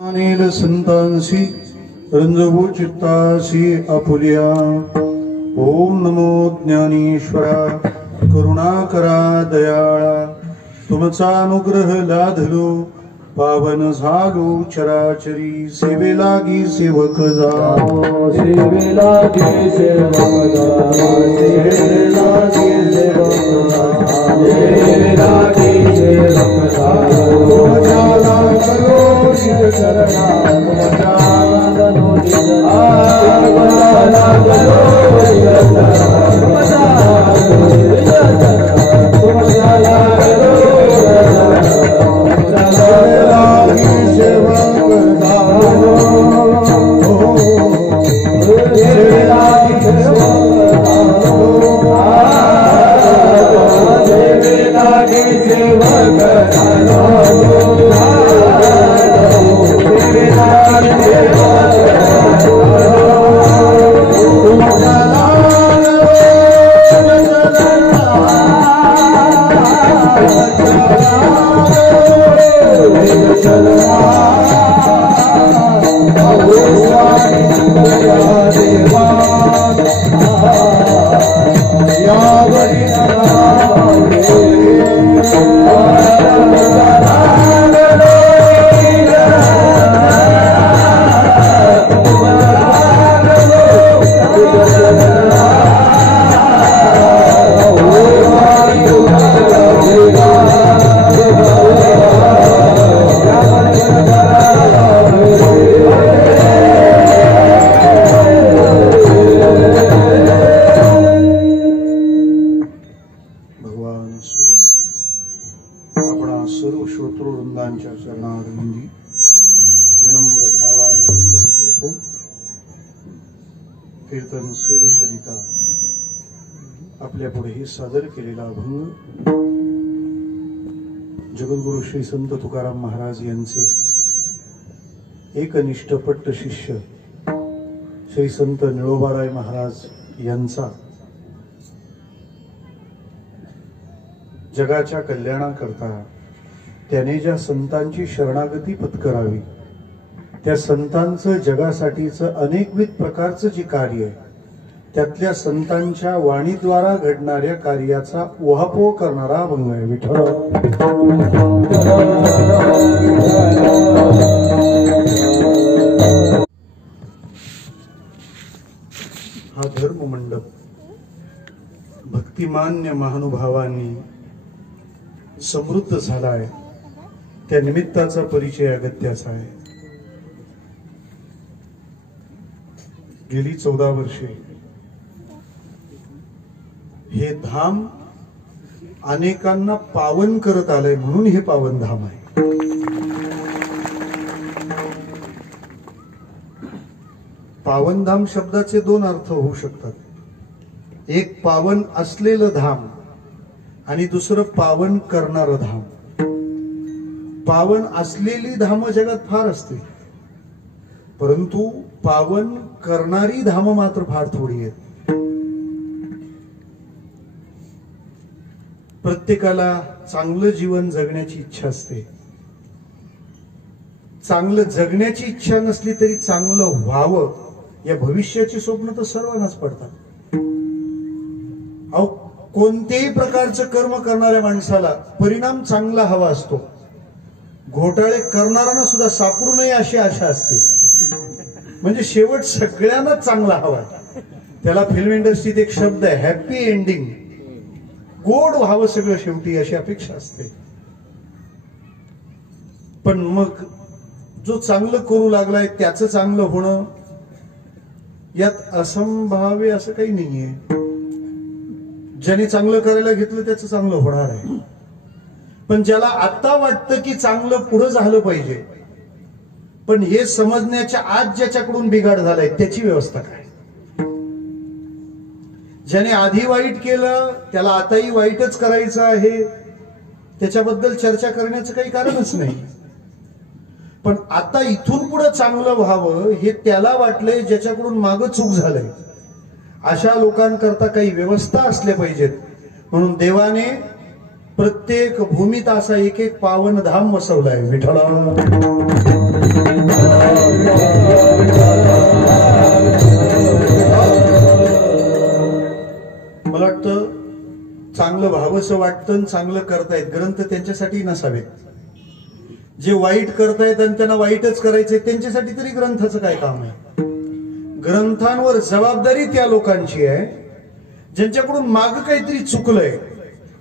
Anil संतांसी रंजवू चित्तासी Apulia. ओम नमो ज्ञानेश्वरा करुणाकरा दयाळा। तुमचा अनुग्रह लाधलो पावन झालो चराचरी। सेवे लागी सेवक जाओ, सेवे लागी सेवक जाओ, सेवे लागी सेवक जाओ, सेवे लागी सेवक जाओ। तुमच्या करो निज चरणा, तुमच्या करो निज चरणा, विनम्र भावाने वंदन करतो। कीर्तन सेवेकरिता आपल्या पुढे सादर केलेला अभंग जगद्गुरु श्री संत तुकाराम महाराज यांचे एकनिष्ठ पट्ट शिष्य श्री संत निळोबाराय महाराज यांचा जगाच्या कल्याणाकरता त्याने ज्या संतांची शरणागती पत्करावी, त्या संतांचं जगासाठीचं अनेकविध प्रकारचं जे कार्य आहे, त्यातल्या संतांच्या वाणीद्वारा घडणाऱ्या कार्याचा उहापोह करणारा अभंग आहे विठ्ठल। हा धर्म मंडप भक्तिमान्य महानुभावांनी समृद्ध झाला आहे, त्या निमित्ताचा परिचय अगत्याचा आहे। गेली 14 वर्षे हे धाम अनेकांना पावन करत आलंय, म्हणून हे पावन धाम आहे। पावन धाम शब्दाचे 2 अर्थ होऊ शकतात। एक पावन असलेलं धाम आणि दुसरं पावन करणारं धाम। पावन असलेली धाम जगात फार असते, परंतु पावन करणारी धाम मात्र फार थोडी आहेत। प्रत्येकाला चांगलं जीवन जगण्याची इच्छा असते। चांगलं जगण्याची इच्छा नसली तरी चांगलं व्हावं या भविष्याची स्वप्न तर सर्वांनाच पडतात। अहो, कोणत्याही प्रकारचं कर्म करणाऱ्या माणसाला परिणाम चांगला हवा असतो। घोटाळे करणाऱ्यांना सुद्धा सापडू नये अशी आशा असते, म्हणजे शेवट सगळ्यांना चांगला हवा। त्याला फिल्म इंडस्ट्रीत एक शब्द आहे, हॅपी एंडिंग, गोड व्हावं सगळं शेवटी अशी अपेक्षा असते। पण मग जो चांगलं करू लागलाय त्याचं चांगलं होणं यात असंभाव्य असं काही नाहीये। ज्याने चांगलं करायला घेतलं त्याचं चांगलं होणार आहे, पण ज्याला आता वाटतं की चांगलं पुढे झालं पाहिजे, पण हे समजण्याच्या आज ज्याच्याकडून बिघाड झालाय त्याची व्यवस्था काय? ज्याने आधी वाईट केलं त्याला आताही वाईटच करायचं आहे, त्याच्याबद्दल चर्चा करण्याचं काही कारणच नाही। पण आता इथून पुढे चांगलं व्हावं हे त्याला वाटलंय ज्याच्याकडून मागं चूक झालंय। अशा लोकांकरता काही व्यवस्था असल्या पाहिजेत, म्हणून देवाने प्रत्येक भूमीत असा एक एक पावन धाम वसवलाय विठ्ठला। मला वाटतं चांगलं व्हावंसं वाटतं, चांगलं करतायत, ग्रंथ त्यांच्यासाठी नसावेत. जे वाईट करतायत आणि त्यांना वाईटच करायचंय त्यांच्यासाठी तरी ग्रंथाचं काय काम आहे? ग्रंथांवर जबाबदारी त्या लोकांची आहे ज्यांच्याकडून माग काहीतरी चुकलंय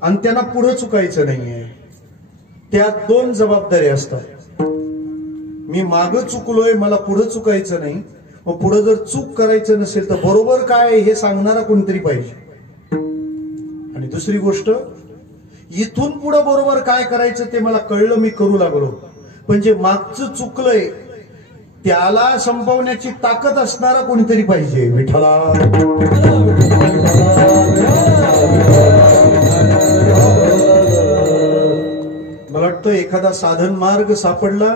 आणि त्यांना पुढे चुकायचं नाहीये. त्या दोन जबाबदारी असतात. मी माग चुकलोय, मला पुढे चुकायचं नाही. मग पुढे जर चूक करायचं नसेल तर बरोबर काय हे सांगणारा कोणतरी पाहिजे. आणि दुसरी गोष्ट, इथून पुढे बरोबर काय करायचं ते मला कळलं, मी करू लागलो. पण जे मागचं चुकलंय त्याला संपवण्याची ताकद असणारा कोणीतरी पाहिजे. विठ्ठला मला वाटतं एखादा साधन मार्ग सापडला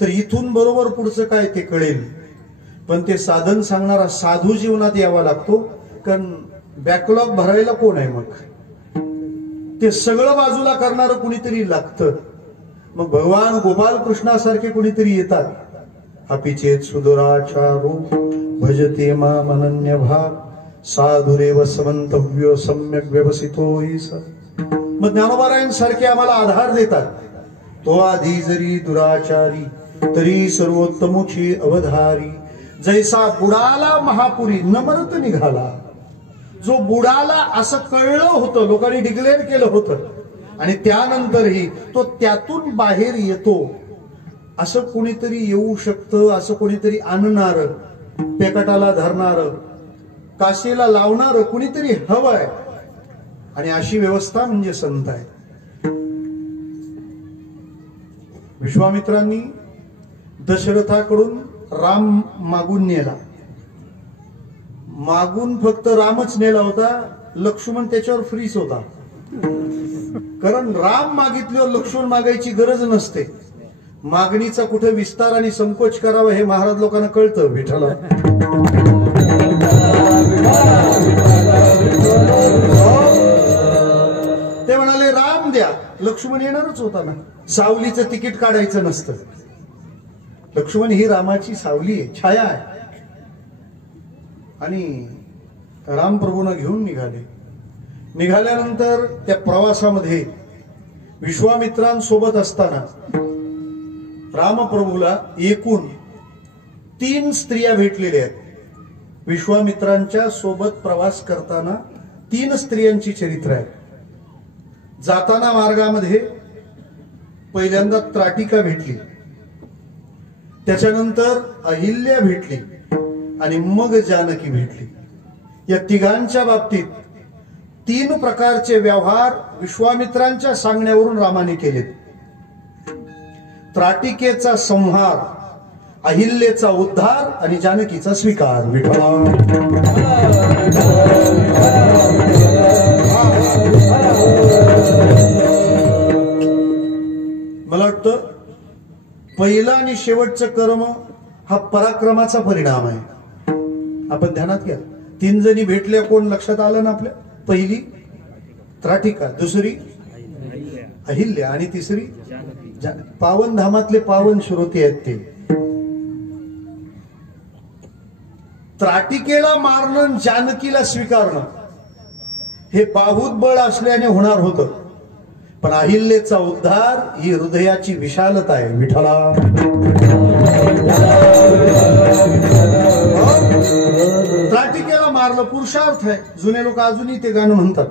तर इथून बरोबर पुढचं काय ते कळेल. पण ते साधन सांगणारा साधू जीवनात यावा लागतो. कारण बॅकलॉग भरायला कोण आहे? मग ते सगळं बाजूला करणारं कुणीतरी लागतं. मग भगवान गोपाल कृष्णासारखे कुणीतरी येतात. अपिचेत सुदुराचारो भजते माम अनन्य भाव साधुरेव समंतव्य सम्यक व्यवसितो ईस. मग ज्ञानोबारायांसारखे आम्हाला आधार देतात. तो आधी जरी दुराचारी तरी सर्वोत्तमोची अवधारी. जैसा बुडाला महापुरी नमरत निघाला. जो बुडाला असं कळलं होतं, लोकांनी डिक्लेअर केलं होतं, आणि त्यानंतरही तो त्यातून बाहेर येतो. असं कोणीतरी येऊ शकतं, असं कोणीतरी आणणार, पेकटाला धरणार, काशीला लावणार कुणीतरी हवंय. आणि अशी व्यवस्था म्हणजे संत आहे. विश्वामित्रांनी दशरथाकडून राम मागून नेला. मागून फक्त रामच नेला होता, लक्ष्मण त्याच्यावर फ्रीज होता. कारण राम मागितल्यावर लक्ष्मण मागायची गरज नसते. मागणीचा कुठे विस्तार आणि संकोच करावा हे महाराज लोकांना कळतं. विठ्ठला ते म्हणाले राम द्या. लक्ष्मण येणारच होता ना. सावलीचं तिकीट काढायचं नसतं. लक्ष्मण ही रामाची सावली आहे, छाया आहे. आणि रामप्रभूंना घेऊन निघाले. निघाल्यानंतर त्या प्रवासामध्ये विश्वामित्रांसोबत असताना रामप्रभूला एकूण 3 स्त्रिया भेटलेल्या आहेत. विश्वामित्रांच्या सोबत प्रवास करताना 3 स्त्रियांची चरित्र आहे. जाताना मार्गामध्ये पहिल्यांदा त्राटिका भेटली, त्याच्यानंतर अहिल्या भेटली आणि मग जानकी भेटली. या तिघांच्या बाबतीत 3 प्रकारचे व्यवहार विश्वामित्रांच्या सांगण्यावरून रामाने केलेत. त्राटिकेचा संहार, अहिल्येचा उद्धार आणि जानकीचा स्वीकार. विठ्ठला मला वाटतं पहिला आणि शेवटचं कर्म हा पराक्रमाचा परिणाम आहे. आपण ध्यानात घ्या. 3 जणी भेटल्या, कोण लक्षात आलं ना आपल्या? पहिली त्राटिका, दुसरी अहिल्या आणि तिसरी पावन धामातले पावन श्रोते आहेत ते. त्राटिकेला मारणं, जानकीला स्वीकारणं हे बाहुत बळ असल्याने होणार होतं. पण अहिल्येचा उद्धार ही हृदयाची विशालता आहे. विठ्ठला त्राटिकेला मारलं पुरुषार्थ आहे. जुने लोक अजूनही ते गाणं म्हणतात.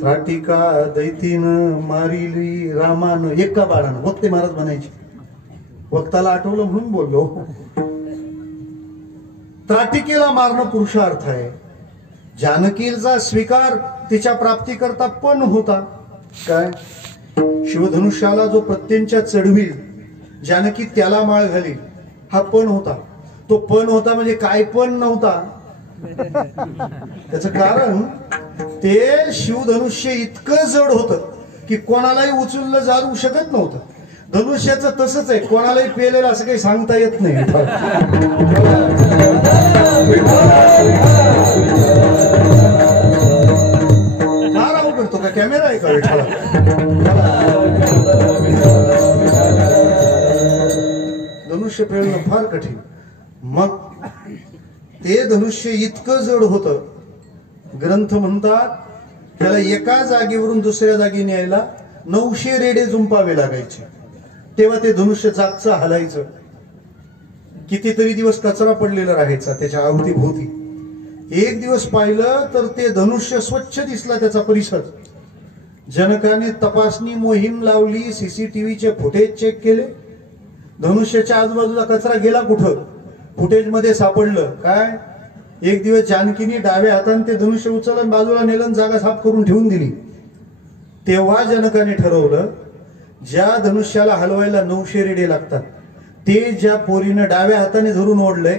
त्राटिका दैतीनं मारिली रामानं एका बाणानं. वक्ते महाराज म्हणायचे. वक्ताला आठवलं म्हणून बोललो. त्राटिकेला मारणं पुरुषार्थ आहे. जानकीचा स्वीकार तिच्या प्राप्तीकरता पण होता. काय? शिवधनुष्याला जो प्रत्यंच्या चढवील, जानकी त्याला माळ घाली, हा पण होता. तो पण होता म्हणजे काय पण नव्हता. त्याच कारण ते शिवधनुष्य इतकं जड होतं की कोणालाही उचललं जाऊ शकत नव्हतं. धनुष्याचं तसंच आहे, कोणालाही पेलेलं असं काही सांगता येत नाही. फार अवघडतो का कॅमेरा आहे का विठ्ठला? धनुष्य पेलणं फार कठीण. मग ते धनुष्य इतकं जड होतं, ग्रंथ म्हणतात त्याला एका जागेवरून दुसऱ्या जागी न्यायला 900 रेडे जुंपावे लागायचे. तेव्हा ते धनुष्य जागचं हलायचं. कितीतरी दिवस कचरा पडलेला राहायचा त्याच्या अवतीभोवती. एक दिवस पाहिलं तर ते धनुष्य स्वच्छ दिसला त्याचा परिसर. जनकाने तपासणी मोहीम लावली, सीसीटीव्हीचे फुटेज चेक केले. धनुष्याच्या आजूबाजूला कचरा गेला कुठं? फुटेज मध्ये सापडलं काय? एक दिवस जानकीने डाव्या हाताने ते धनुष्य उचलून बाजूला नेलं, जागा साफ करून ठेवून दिली. तेव्हा जनकाने ठरवलं ज्या धनुष्याला हलवायला 900 रेडे लागतात ते ज्या पोरीनं डाव्या हाताने धरून ओढलंय,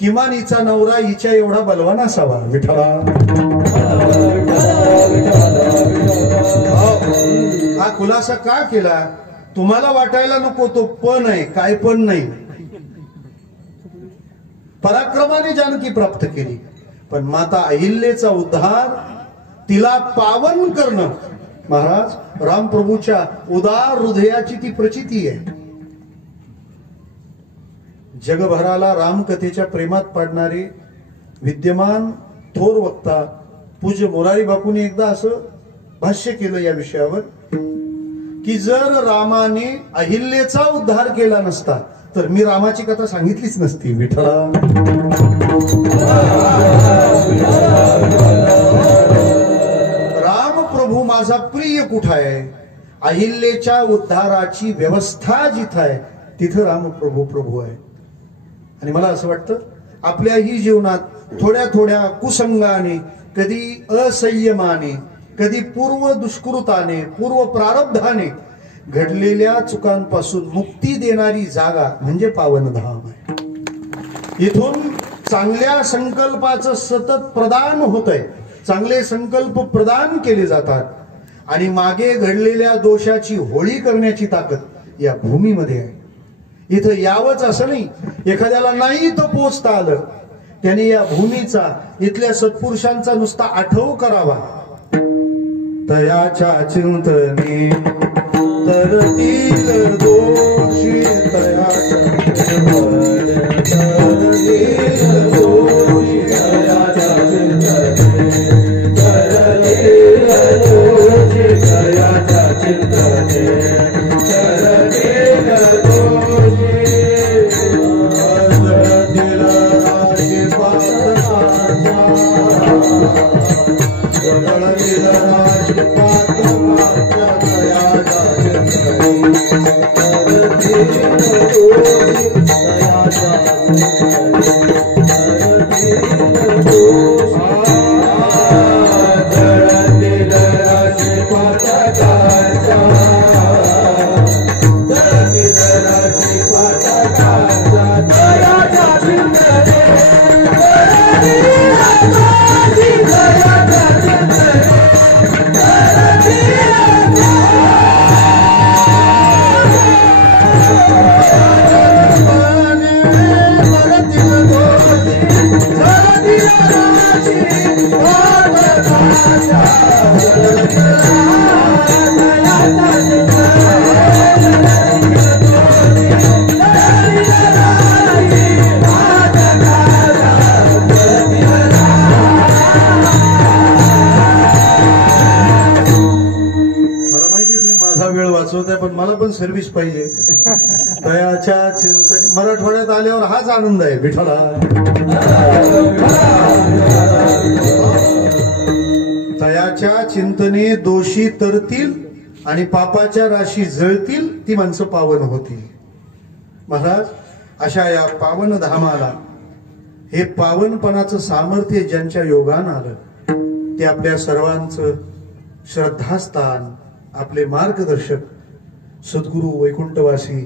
किमान हिचा नवरा हिच्या एवढा बलवान असावा. विठ्ठला, हा खुलासा का केला? तुम्हाला वाटायला नको तो पण आहे, काय पण नाही. पराक्रमाने जानकी प्राप्त केली, पण माता अहिल्याचा उद्धार, तिला पावन करणं, महाराज रामप्रभूच्या उदार हृदयाची ती प्रचिती आहे. जगभराला रामकथेच्या प्रेमात पाडणारे विद्यमान थोर वक्ता पूज्य मोरारी बापूंनी एकदा असं भाष्य केलं या विषयावर की जर रामाने अहिल्याचा उद्धार केला नसता तर मी रामाची कथा सांगितलीच नसती. विठ्ठला, राम प्रभू माझा प्रिय कुठं आहे? अहिल्याच्या उद्धाराची व्यवस्था जिथं आहे तिथं राम प्रभू प्रभू आहे. आणि मला असं वाटतं आपल्याही जीवनात थोड्या थोड्या कुसंगाने, कधी असंयमाने, कधी पूर्व दुष्कृताने, पूर्व प्रारब्धाने घडलेल्या चुकांपासून मुक्ती देणारी जागा म्हणजे पावनधाम आहे. इथून चांगल्या संकल्पाचं सतत प्रदान होतंय. चांगले संकल्प प्रदान केले जातात आणि मागे घडलेल्या दोषाची होळी करण्याची ताकद या भूमीमध्ये आहे. इथं यावंच असं नाही. एखाद्याला नाही तर पोचता आलं त्याने या भूमीचा, इथल्या सत्पुरुषांचा नुसता आठव करावा. तयाच्या चिंतने तरतील दोषी, तयाच्या पण मला पण सर्व्हिस पाहिजे. तयाच्या चिंतने मराठवाड्यात आल्यावर हाच आनंद आहे. विठ्ठला, तयाच्या चिंतने दोषी तरतील आणि पापाच्या राशी जळतील, ती माणसं पावन होतील. महाराज, अशा या पावन धामाला हे पावनपणाचं सामर्थ्य ज्यांच्या योगान आलं ते आपल्या सर्वांचं श्रद्धास्थान, आपले मार्गदर्शक सद्गुरु वैकुंठवासी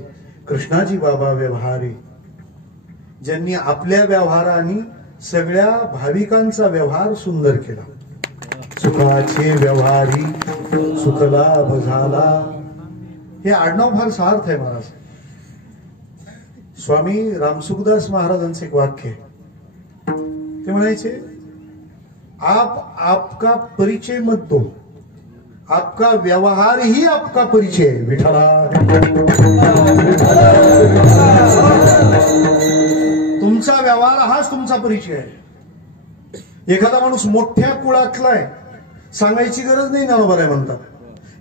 कृष्णाजी बाबा व्यवहारी, ज्यांनी आपल्या व्यवहाराने सगळ्या भाविकांचा व्यवहार सुंदर केला. सुखाचे व्यवहारी सुखलाभ झाला, हे आडनाव फार सार्थ आहे महाराज. स्वामी रामसुखदास महाराजांचे एक वाक्य आहे. ते म्हणायचे, आप आपका परिचय मत दो, आपका व्यवहार ही आपका परिचय. विठ्ठला, तुमचा व्यवहार हाच तुमचा परिचय आहे. एखादा माणूस मोठ्या कुळातला आहे, सांगायची गरज नाही, ज्ञानोबा राय म्हणतात.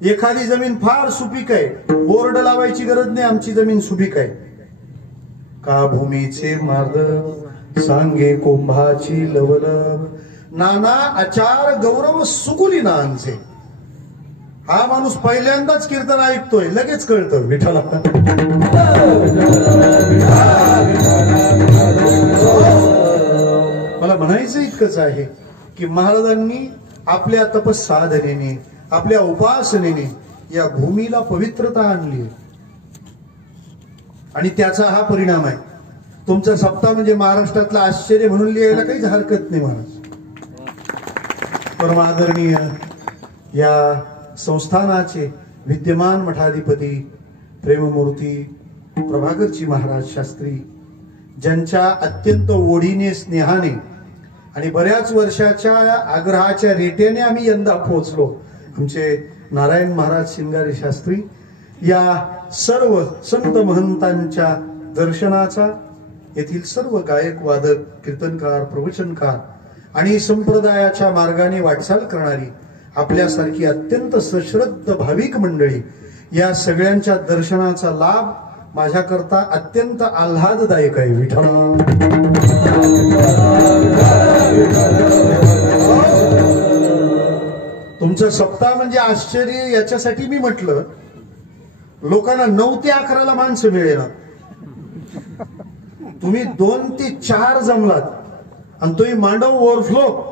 एखादी जमीन फार सुपीक आहे, बोर्ड लावायची गरज नाही, आमची जमीन सुपीक आहे. का भूमीचे मार्ग सांगे कुंभाची लवलग, नाना आचार गौरव सुकुली नांचे. हा माणूस पहिल्यांदाच कीर्तन ऐकतोय, लगेच कळतं विठ्ठला. मला म्हणायचं इतकंच आहे की महाराजांनी आपल्या तपसाधनेने, आपल्या उपासनेने या भूमीला पवित्रता आणली आणि त्याचा हा परिणाम आहे. तुमचा सप्ताह म्हणजे महाराष्ट्रातलं आश्चर्य म्हणून लिहायला काहीच हरकत नाही. महाराज परमादरणीय या संस्थानाचे विद्यमान मठाधिपती प्रेममूर्ती प्रभाकरजी महाराज शास्त्री, ज्यांच्या अत्यंत ओढीने, स्नेहाने आणि बऱ्याच वर्षाच्या आग्रहाच्या रेट्याने आम्ही यंदा पोहोचलो, आमचे नारायण महाराज शिंगारे शास्त्री, या सर्व संत महंतांच्या दर्शनाचा येथील सर्व गायक, वादक, कीर्तनकार, प्रवचनकार आणि संप्रदायाच्या मार्गाने वाटचाल करणारी आपल्यासारखी अत्यंत सश्रद्ध भाविक मंडळी, या सगळ्यांच्या दर्शनाचा लाभ माझ्याकरता अत्यंत आल्हाददायक आहे. विठ्ठला तुमचं सप्ताह म्हणजे आश्चर्य, याच्यासाठी मी म्हटलं लोकांना 9 ते 11 माणसं मिळेना, तुम्ही 2 ते 4 जमलात आणि तुम्ही मांडव ओव्हरफ्लो.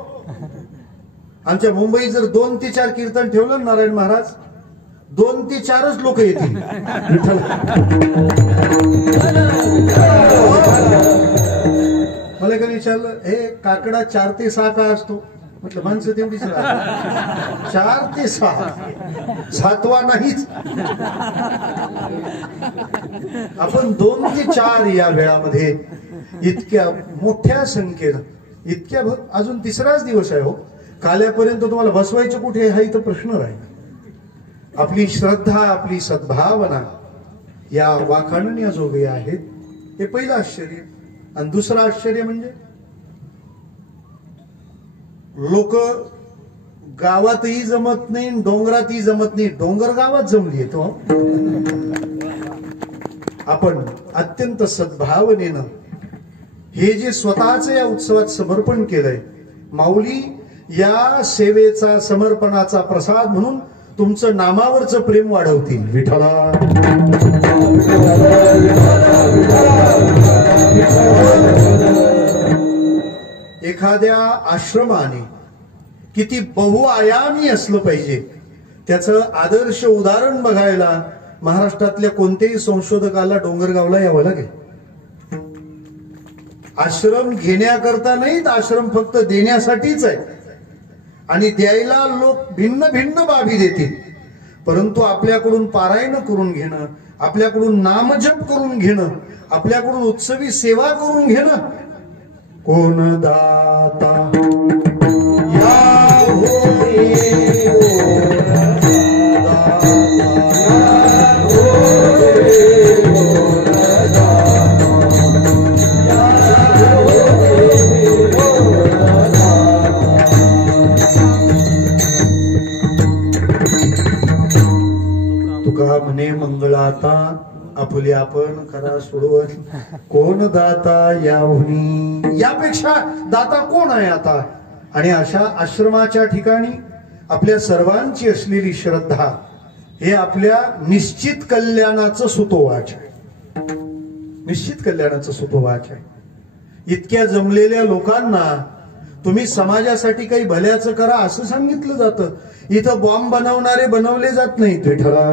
आमच्या मुंबईत जर 2 ते 4 कीर्तन ठेवलं नारायण महाराज, 2 ते 4च लोक येतील. मला एका विचारलं, हे काकडा 4 ते 6 का असतो? म्हटलं माणसं तेवढीच राहतात, 4 ते 6, 7वा नाहीच. आपण 2 ते 4 या वेळामध्ये इतक्या मोठ्या संख्येनं, इतक्या अजून 3राच दिवस आहे हो, काल्यापर्यंत तुम्हाला बसवायचं कुठे हा इथं प्रश्न राहील. आपली श्रद्धा, आपली सद्भावना या वाखाणण्याजोगे आहेत. हे पहिलं आश्चर्य. आणि दुसरं आश्चर्य म्हणजे लोक गावातही जमत नाही, डोंगरातही जमत नाही, डोंगर गावात जमली तो. आपण अत्यंत सद्भावनेनं हे जे स्वतःच या उत्सवात समर्पण केलंय, माऊली या सेवेचा, समर्पणाचा प्रसाद म्हणून तुमचं नामावरचं प्रेम वाढवतील. विठ्ठला एखाद्या आश्रमाने किती बहुआयामी असलं पाहिजे, त्याचं आदर्श उदाहरण बघायला महाराष्ट्रातल्या कोणत्याही संशोधकाला डोंगरगावला यावं लागेल. आश्रम घेण्याकरता नाहीत, आश्रम फक्त देण्यासाठीच आहे. आणि द्यायला लोक भिन्न भिन्न बाबी देतील, परंतु आपल्याकडून पारायण करून घेणं, आपल्याकडून नामजप करून घेणं, आपल्याकडून उत्सवी सेवा करून घेणं, कोण दाता या तुका म्हणे मंगळाता आपुले आपण करा सोडवत, कोण दाता याहुनी, यापेक्षा दाता कोण आहे आता. आणि अशा आश्रमाच्या ठिकाणी आपल्या सर्वांची असलेली श्रद्धा हे आपल्या निश्चित कल्याणाचं सुतोवाच आहे. निश्चित कल्याणाचं सुतोवाच आहे. इतक्या जमलेल्या लोकांना तुम्ही समाजासाठी काही भल्याचं करा असं सांगितलं जातं. इथं बॉम्ब बनवणारे बनवले जात नाहीत. विठ्ठला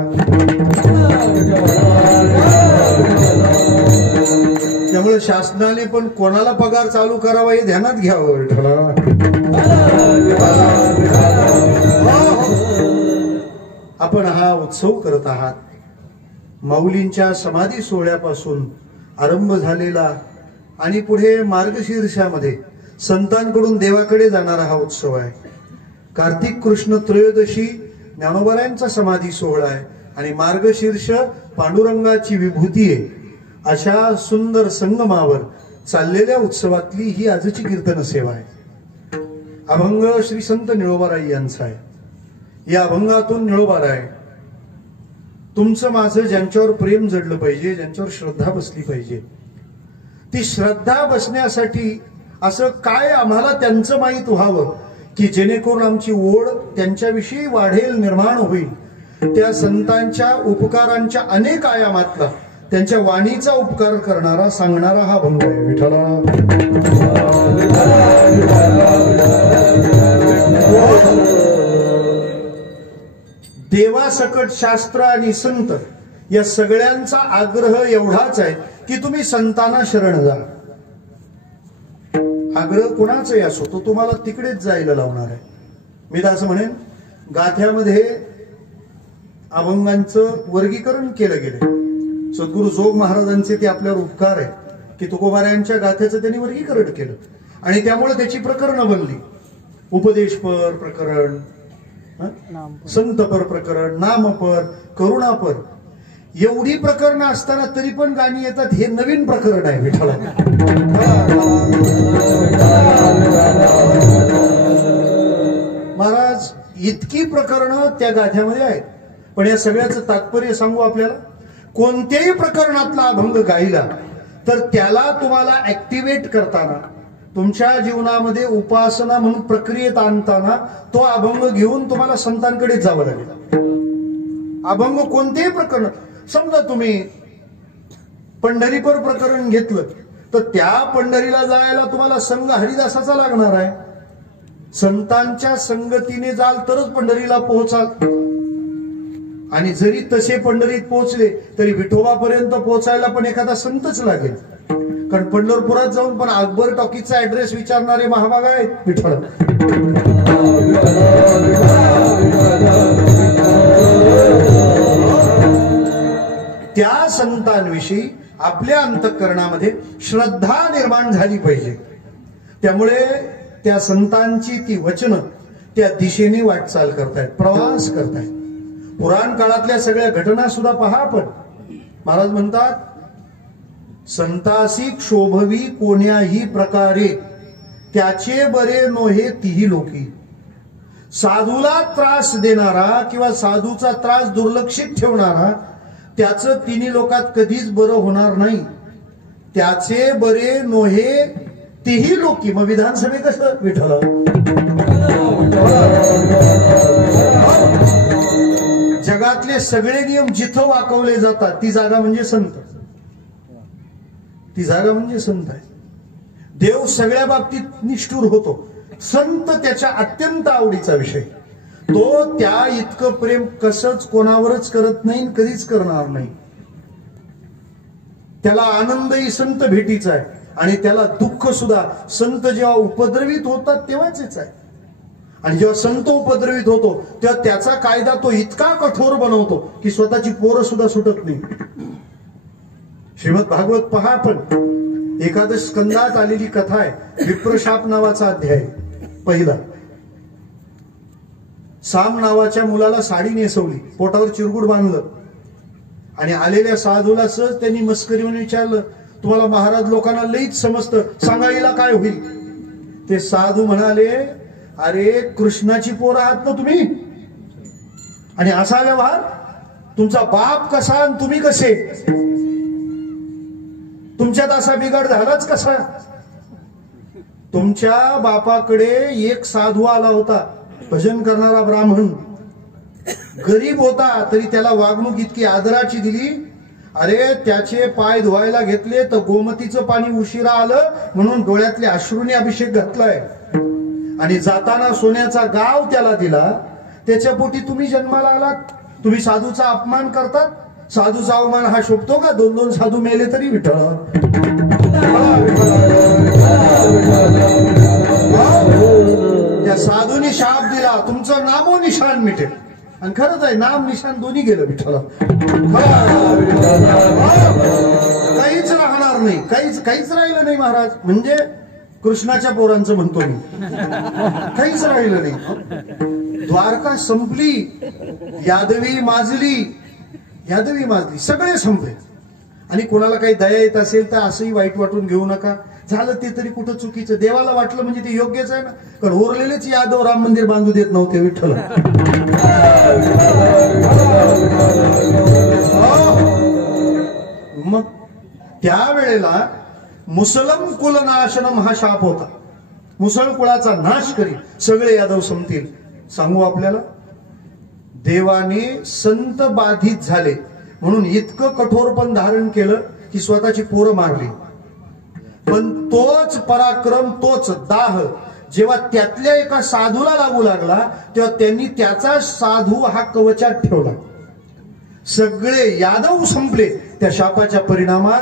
त्यामुळे शासनाने पण कोणाला पगार चालू करावा हे ध्यानात घ्यावं. विठ्ठला आपण हा उत्सव करत आहात. माऊलींच्या समाधी सोहळ्यापासून आरंभ झालेला आणि पुढे मार्गशीर्षामध्ये संतांकडून देवाकडे जाणारा हा उत्सव आहे. कार्तिक कृष्ण त्रयोदशी ज्ञानोबारायांचा समाधी सोहळा आहे आणि मार्गशीर्ष पांडुरंगाची विभूती आहे. अशा सुंदर संगमावर चाललेल्या उत्सवातली ही आजची कीर्तन सेवा आहे. अभंग श्री संत निळोबाराय यांचा आहे. या अभंगातून निळोबाराय तुमचं माझं ज्यांच्यावर प्रेम जडलं पाहिजे, ज्यांच्यावर श्रद्धा बसली पाहिजे, ती श्रद्धा बसण्यासाठी असं काय आम्हाला त्यांचं माहीत व्हावं की जेणेकरून आमची ओढ त्यांच्याविषयी वाढेल, निर्माण होईल. त्या संतांच्या उपकारांच्या अनेक आयामातला त्यांच्या वाणीचा उपकार करणारा सांगणारा हा अभंग आहे. विठ्ठला देवासकट शास्त्र आणि संत या सगळ्यांचा आग्रह एवढाच आहे की तुम्ही संतांना शरण जा. आग्रह कुणाचाही असो तो तुम्हाला तिकडेच जायला लावणार आहे. मी तर असं म्हणेन, गाथ्यामध्ये अभंगांचं वर्गीकरण केलं गेलं. सद्गुरु जोग महाराजांचे ते आपल्यावर उपकार आहे की तुकोबारायांच्या गाथ्याचं त्यांनी वर्गीकरण केलं आणि त्यामुळे त्याची प्रकरणं बनली. उपदेशपर प्रकरण, संतपर प्रकरण, नामपर, करुणापर, एवढी प्रकरणं असताना तरी पण गाणी येतात. हे नवीन प्रकरण आहे विठ्ठला. महाराज इतकी प्रकरणं त्या गाथ्यामध्ये आहेत. पण या सगळ्याचं तात्पर्य सांगू आपल्याला. कोणत्याही प्रकरणातला अभंग गायला तर त्याला तुम्हाला ऍक्टिव्हेट करताना, तुमच्या जीवनामध्ये उपासना म्हणून प्रक्रियेत आणताना तो अभंग घेऊन तुम्हाला संतांकडे जावं लागेल. अभंग कोणतेही प्रकरण, समजा तुम्ही पंढरीपर प्रकरण घेतलं तर त्या पंढरीला जायला तुम्हाला संघ हरिदासाचा लागणार आहे. संतांच्या संगतीने जाल तरच पंढरीला पोहोचाल. आणि जरी तसे पंढरीत पोहोचले तरी विठोबापर्यंत पोहोचायला पण एखादा संतच लागेल. कारण पंढरपुरात जाऊन पण अकबर टॉकीजचा ऍड्रेस विचारणारे महाभाग आहेत विठ्ठल. त्या संतांविषयी आपल्या अंतःकरणामध्ये श्रद्धा निर्माण झाली पाहिजे. त्यामुळे त्या संतांची ती वचनं त्या दिशेने वाटचाल करतायत, प्रवास करतायत. पुराण काळातल्या सगळ्या घटना सुद्धा पहा. आपण महाराज म्हणतात, संतासी क्षोभवी कोण्याही प्रकारे त्याचे बरे नोहे तिही लोकी. साधूला त्रास देणारा किंवा साधूचा त्रास दुर्लक्षित ठेवणारा त्याचं तिन्ही लोकात कधीच बरं होणार नाही. त्याचे बरे नोहे तिही लोकी. मग विधानसभे कसं विठ्ठल. जगातले सगळे नियम जिथं वाकवले जातात ती जागा म्हणजे संत. ती जागा म्हणजे संत आहे. देव सगळ्या बाबतीत निष्ठुर होतो, संत त्याच्या अत्यंत आवडीचा विषय. तो त्या इतकं प्रेम कसंच कोणावरच करत नाही, कधीच करणार नाही. त्याला आनंदही संत भेटीचा आहे आणि त्याला दुःख सुद्धा संत जेव्हा उपद्रवित होतात तेव्हाच आहे. आणि जेव्हा संत उपद्रवित होतो तेव्हा त्याचा कायदा तो इतका कठोर बनवतो की स्वतःची पोरं सुद्धा सुटत नाही. श्रीमद भागवत पहा. आपण एकादश स्कंदात आलेली कथा आहे. विप्रशाप नावाचा अध्याय पहिला. साम नावाच्या मुलाला साडी नेसवली, पोटावर चिरगुड बांधलं आणि आलेल्या साधूला सहज त्यांनी मस्करी म्हणून विचारलं, तुम्हाला महाराज लोकांना लईच समजतं, सांगायला काय होईल. ते साधू म्हणाले, अरे कृष्णाची पोरं आहात ना तुम्ही, आणि असा व्यवहार, तुमचा बाप कसा आणि तुम्ही कसे, तुमच्यात असा बिघाड झालाच कसा. तुमच्या बापाकडे एक साधू आला होता, भजन करणारा ब्राह्मण, गरीब होता तरी त्याला वागणूक इतकी आदराची दिली. अरे त्याचे पाय धुवायला घेतले तर गोमतीचं पाणी उशिरा आलं म्हणून डोळ्यातले अश्रूने अभिषेक घातलाय आणि जाताना सोन्याचा गाव त्याला दिला. त्याच्या पोटी तुम्ही जन्माला आलात, तुम्ही साधूचा अपमान करतात. साधूचा अवमान हा शोभतो का? 2-2 साधू मेले तरी विठ्ठल. त्या साधूनी शाप दिला, तुमचं नामो निशान मिटेल. आणि खरंच आहे, नाम निशान दोन्ही गेलं विठ्ठल. काहीच राहणार नाही, काहीच राहिलं नाही महाराज. म्हणजे कृष्णाच्या पोरांचं म्हणतो मी, काहीच राहिलं नाही. द्वारका संपली, यादवी माजली, सगळे संपले. आणि कोणाला काही दया येत असेल तर असंही वाईट वाटून घेऊ नका. झालं ते तरी कुठं चुकीचं, देवाला वाटलं म्हणजे ते योग्यच आहे ना. कारण उरलेलेच यादव राम मंदिर बांधू देत नव्हते विठ्ठल. मग त्यावेळेला मुसलम कुलनाशनम हा शाप होता. मुसळ कुळाचा नाश करी, सगळे यादव संपतील. सांगू आपल्याला, देवाने संत बाधित झाले म्हणून इतकं कठोरपण धारण केलं की स्वतःची पोरं मारली. पण तोच पराक्रम, तोच दाह जेव्हा त्यातल्या एका साधूला लागू लागला तेव्हा त्यांनी त्याचा साधू हा कवचात ठेवला. सगळे यादव संपले त्या शापाच्या परिणामात.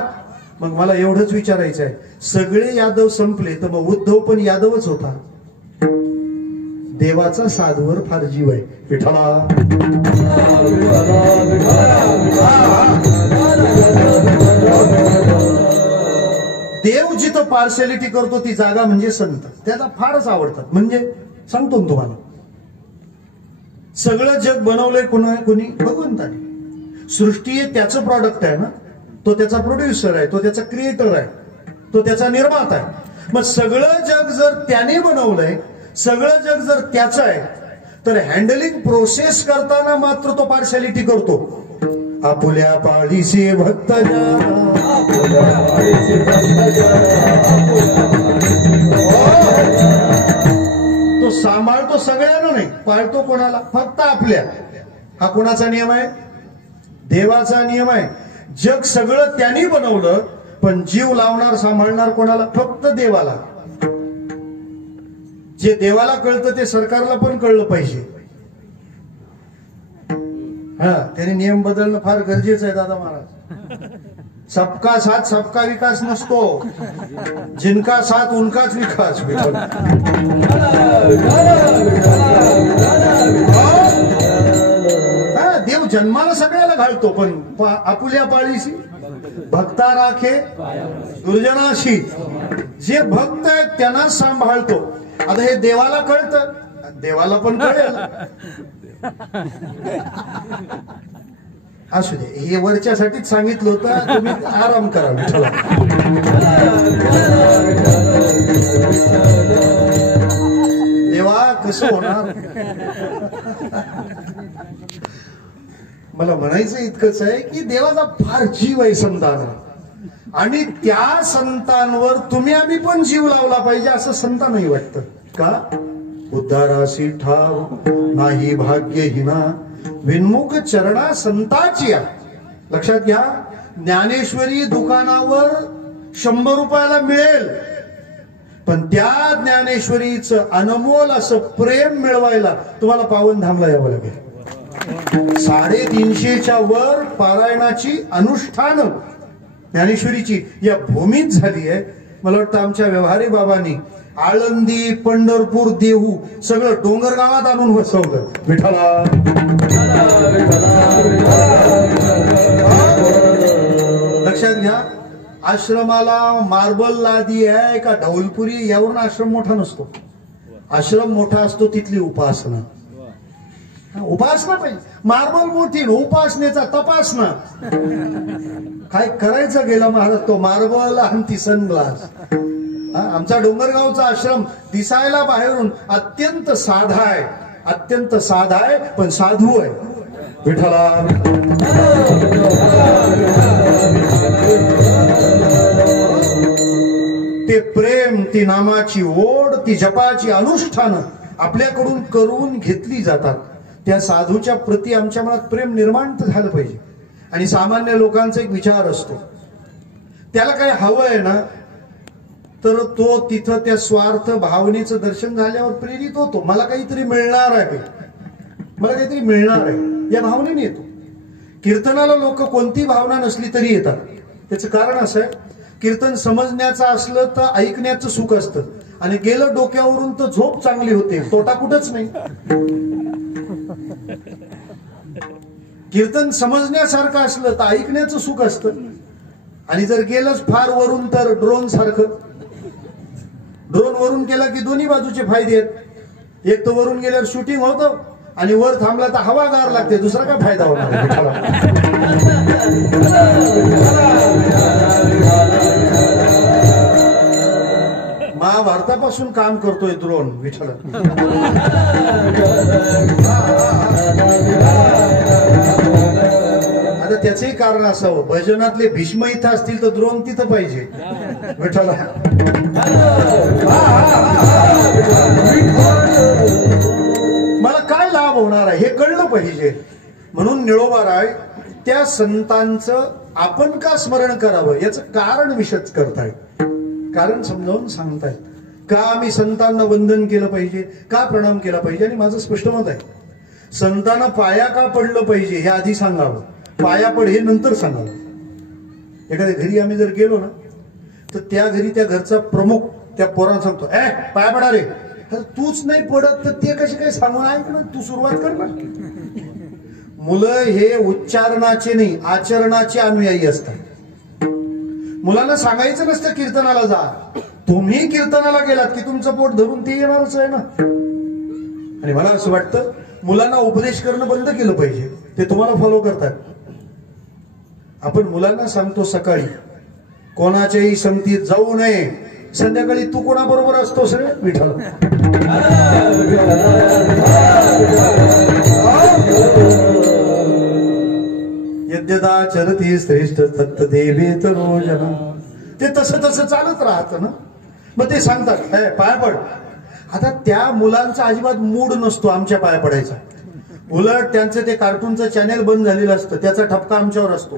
मग मला एवढंच विचारायचं आहे, सगळे यादव संपले तर मग उद्धव पण यादवच होता. देवाचा साधूवर फार जीव आहे. विठ्ठला देव जिथं पार्शॅलिटी करतो ती जागा म्हणजे संत, त्याला फारच आवडतात. म्हणजे सांगतो ना तुम्हाला, सगळं जग बनवलंय कोणी भगवंताने. सृष्टी हे त्याचं प्रॉडक्ट आहे ना, तो त्याचा प्रोड्युसर आहे, तो त्याचा क्रिएटर आहे, तो त्याचा निर्माता आहे. मग सगळं जग जर त्याने बनवलंय, सगळं जग जर त्याचं आहे, तर हँडलिंग प्रोसेस करताना मात्र तो पार्शॅलिटी करतो. आपुल्या पाळीचे भक्त तो सांभाळतो सगळ्यांना नाही, पाळतो कोणाला? फक्त आपल्या. हा कोणाचा नियम आहे? देवाचा नियम आहे. जग सगळं त्यांनी बनवलं, पण जीव लावणार सांभाळणार कोणाला? फक्त देवाला. जे देवाला कळतं ते सरकारला पण कळलं पाहिजे. हा, त्याने नियम बदलणं फार गरजेचं आहे दादा महाराज. सबका साथ सबका विकास नसतो, जिनका साथ उनकाच विकास. हा, देव जन्माला सगळ्याला घालतो, पण आपुल्या पाळीशी भक्ता राखे दुर्जनाशी. जे भक्त आहेत त्यांना सांभाळतो. आता हे देवाला कळतं, देवाला पण कळेल. असू दे, हे वरच्यासाठीच सांगितलं होतं, तुम्ही आराम करा. देवा कसं होणार? मला म्हणायचं इतकंच आहे की देवाचा फार जीव आहे संतांना, आणि त्या संतांवर तुम्ही आम्ही पण जीव लावला पाहिजे असं संतांनाही वाटतं. का? उद्धारासी ठाव नाही भाग्यहीना, विन्मुख चरणा संताची. लक्षात घ्या, ज्ञानेश्वरी दुकानावर 100 रुपयाला मिळेल, पण त्या ज्ञानेश्वरीचं अनमोल असं प्रेम मिळवायला तुम्हाला पावनधामला यावं लागेल. 350च्या वर पारायणाची अनुष्ठान ज्ञानेश्वरीची या भूमीत झाली आहे. मला वाटतं आमच्या व्यवहारी बाबांनी आळंदी, पंढरपूर, देहू सगळं डोंगर गावात आणून बसवलं. विठ्ठला लक्षात घ्या, आश्रमाला मार्बल लादी आहे का ढौलपुरी यावरून आश्रम मोठा नसतो. आश्रम मोठा असतो तिथली उपासना. उपासना पाहिजे. मार्बल मोठी, उपासनेचा तपासना. काय करायचं गेलं महाराज, तो मार्बल आणि ती सनग्लास. आमचा डोंगरगावचा आश्रम दिसायला बाहेरून अत्यंत साधा आहे, अत्यंत साधा आहे, पण साधू आहे. विठ्ठला ते प्रेम, ती नामाची ओढ, ती जपाची अनुष्ठानं आपल्याकडून करून घेतली जातात. त्या साधूच्या प्रती आमच्या मनात प्रेम निर्माण झालं पाहिजे. आणि सामान्य लोकांचा एक विचार असतो, त्याला काय हवं आहे ना, तर तो तिथं त्या स्वार्थ भावनेचं दर्शन झाल्यावर प्रेरित होतो. मला काहीतरी मिळणार आहे, मला काहीतरी मिळणार आहे या भावनेने येतो. कीर्तनाला लोक कोणती भावना नसली तरी येतात. त्याचं कारण असं आहे, कीर्तन समजण्याचं असलं तर ऐकण्याचं सुख असतं, आणि गेलं डोक्यावरून तर झोप चांगली होते, तोटा कुठंच नाही. कीर्तन समजण्यासारखं असलं तर ऐकण्याचं सुख असतं, आणि जर गेलंच फार वरून तर ड्रोन सारखं. ड्रोन वरून केला की दोन्ही बाजूचे फायदे आहेत. एक तर वरून गेल्यावर शूटिंग होतं, आणि वर थांबला तर हवा गार लागते, दुसरा काय फायदा होणार? भारतापासून काम करतोय द्रोण विठ्ठल. आता त्याचंही कारण असावं, भजनातले भीष्म इथं असतील तर द्रोण तिथं पाहिजे विठ्ठल. मला काय लाभ होणार आहे हे कळलं पाहिजे. म्हणून निळोबाराय त्या संतांचं आपण का स्मरण करावं याचं कारण विशद करतायत, कारण समजावून सांगतायत. का आम्ही संतांना वंदन केलं पाहिजे, का प्रणाम केला पाहिजे. आणि माझं स्पष्ट मत आहे, संतांना पाया का पडलं पाहिजे हे आधी सांगावं, पाया पड हे नंतर सांगावं. एखाद्या घरी आम्ही जर गेलो ना तर त्या घरी त्या घरचा प्रमुख त्या पोरांना सांगतो, पाया पडा रे. तूच नाही पडत तर ते कसे काय सांगून ऐक ना, तू सुरुवात कर ना. मुलं हे उच्चारणाचे नाही आचरणाचे अनुयायी असतात. मुलांना सांगायचं नसतं कीर्तनाला जा, तुम्ही कीर्तनाला गेलात की तुमचं पोट धरून ते येणारच आहे ना. आणि मला असं वाटतं मुलांना उपदेश करणं बंद केलं पाहिजे, ते तुम्हाला फॉलो करतात. आपण मुलांना सांगतो सकाळी कोणाच्याही संगतीत जाऊ नये, संध्याकाळी तू कोणाबरोबर असतोस रे विठ्ठल. यद्यदा चरती श्रेष्ठ तत्त देवेत रोजना, ते तसं तसं चालत राहत ना. मग ते सांगतात पाया पड. आता त्या मुलांचा अजिबात मूड नसतो आमच्या पाया पडायचा, उलट त्यांचं ते कार्टूनचं चॅनेल बंद झालेलं असतं, त्याचा ठपका आमच्यावर असतो.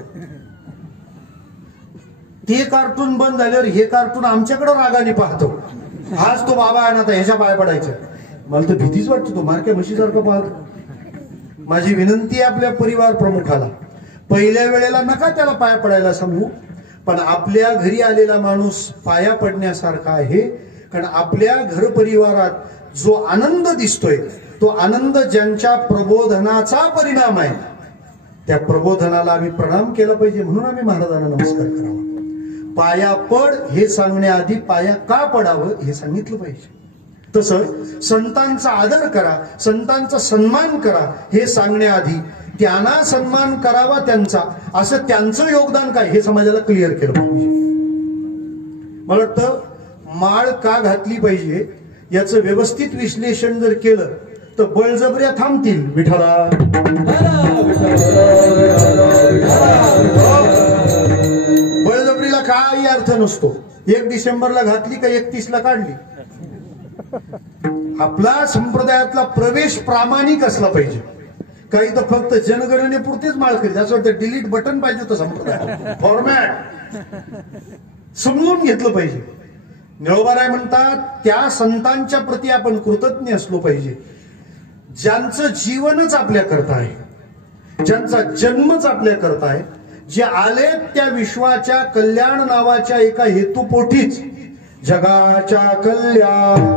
ते कार्टून बंद झाल्यावर हे कार्टून आमच्याकडे रागाने पाहतो, आज तो बाबा आहे ना आता ह्याच्या पाया पडायचं. मला तर भीतीच वाटते, तो मारक्या म्हशीसारखं पाहतो. माझी विनंती आहे आपल्या परिवार प्रमुखाला, पहिल्या वेळेला नका त्याला पाया पडायला सांगू, पण आपल्या घरी आलेला माणूस पाया पडण्यासारखा आहे. कारण आपल्या घर परिवारात जो आनंद दिसतोय तो आनंद ज्यांच्या प्रबोधनाचा परिणाम आहे, त्या प्रबोधनाला आम्ही प्रणाम केला पाहिजे. म्हणून आम्ही महाराजांना नमस्कार करावा. पाया पड हे सांगण्याआधी पाया का पडावं हे सांगितलं पाहिजे. तसं संतांचा आदर करा, संतांचा सन्मान करा हे सांगण्याआधी त्यांना सन्मान करावा त्यांचा, असं त्यांचं योगदान काय हे समाजाला क्लिअर केलं पाहिजे. मला वाटतं माळ का घातली पाहिजे याचं व्यवस्थित विश्लेषण जर केलं तर बळजबऱ्या थांबतील विठ्ठला. बळजबरीला काही अर्थ नसतो. 1 डिसेंबरला घातली का 31ला काढली. आपला संप्रदायातला प्रवेश प्रामाणिक असला पाहिजे. काही तर फक्त जनगणनेपुरतेच माळ करीत, असं वाटतं डिलीट बटन पाहिजे होतं संप्रदाय फॉर्मॅट. समजून घेतलं पाहिजे. निळोबाराय म्हणतात त्या संतांच्या प्रती आपण कृतज्ञ असलो पाहिजे ज्यांचं जीवनच आपल्या करता आहे, ज्यांचा जन्मच आपल्या करता आहे, जे आले त्या विश्वाच्या कल्याण नावाच्या एका हेतुपोटीच जगाच्या कल्याण